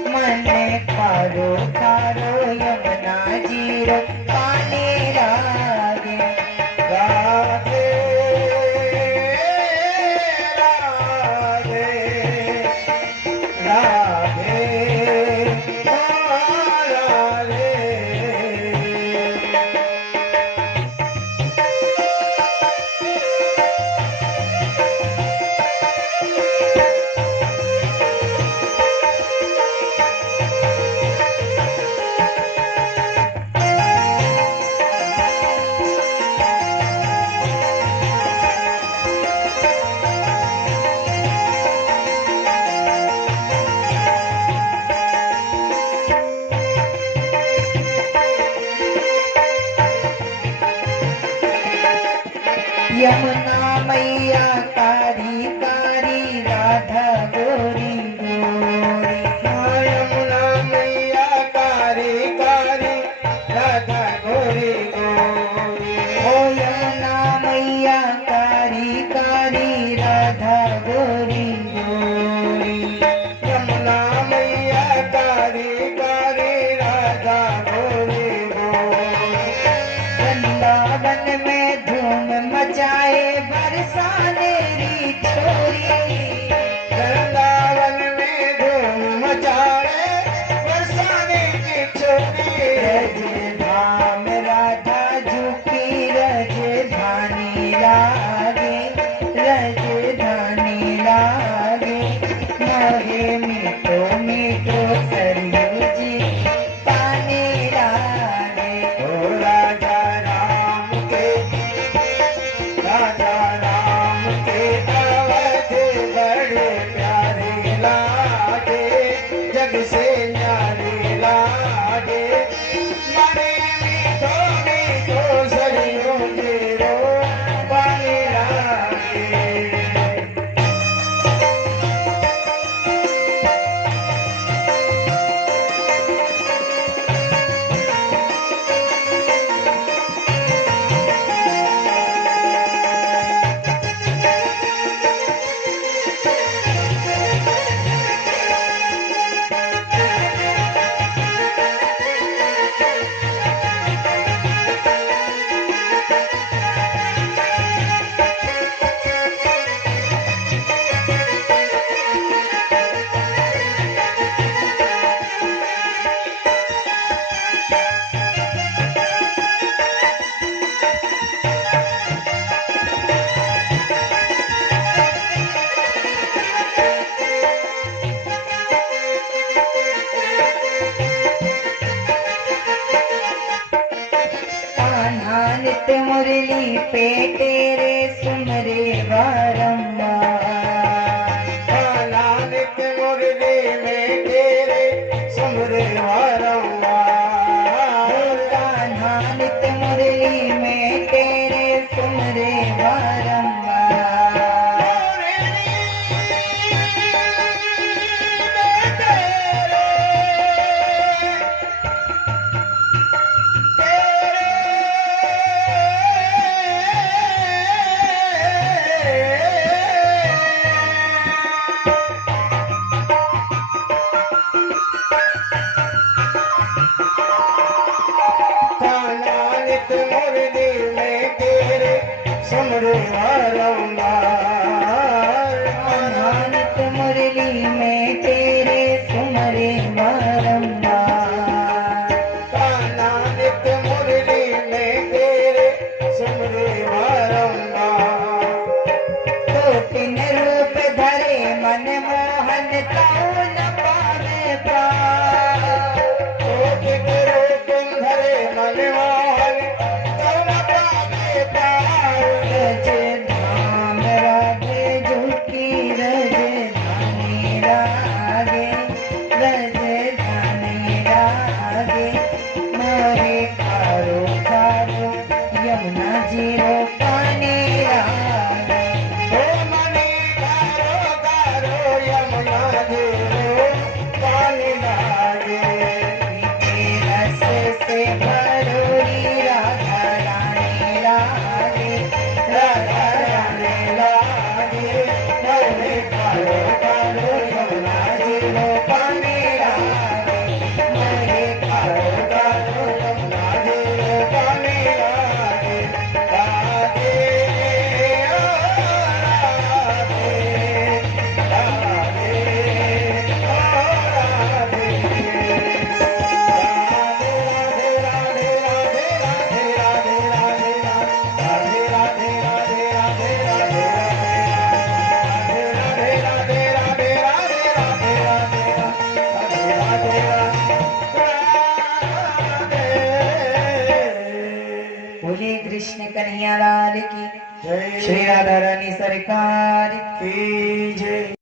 मन खारो खारो यमुना जीरो पानी लागे। राधे राधे राधे राधे। यमुना मैया कारी कारी राधा गोरी गोरी। यमुना मैया कारी कारी राधा गोरी गोरी। ओ यमुना मैया कारी कारी राधा गोरी गोरी। यमुना मैया कारी कारी राधा गोरी गोरी। वृंदावन में धूम मचाए बरसाने री छोरी। वृंदावन में धूम मचाए बरसाने की छोरी। रजधाम राधा झुकी रजधानी लागे, रजधानी लागे, मोहे मीठो मीठो सरयू जी पानी लागे। ओ राजा राम नित्य मुरली पे तेरे सुमरे बारंबार। कान्हा नित्य मुरली में तेरे सुमरे बारंबार। कान्हा नित्य मुरली में तेरे सुमरे बारंबार। सुमरे बारंबार। नित मुरली में तेरे सुमरे बारंबार। कान्हा नित्य मुरली में तेरे सुमरे बारंबार। तो तीन रूप धरे मन मोहन ताऊ न पावे प्राण। तो तीन रूप धरे मन मोहन ताऊ न पावे प्राण। रज धाम रागे झुकी रज धानी रागे। रज धानी रागे मारे कारो कारो यमुना जीरो पानी रागे। ओ मनी गारो गारो यमुना जीरो पानी लागे। रस से भरोरी राधा रानी रागे। राधा रानी लागे। मनी गारो गारो यमुना जीरो पानी लागे। मनी गारो गारो यमुना जीरो पानी लागे। राधे ओ राधे। राधे ओ राधे। बोले कृष्ण कन्हैया लाल की। जय श्री राधा रानी सरकार की। की जय।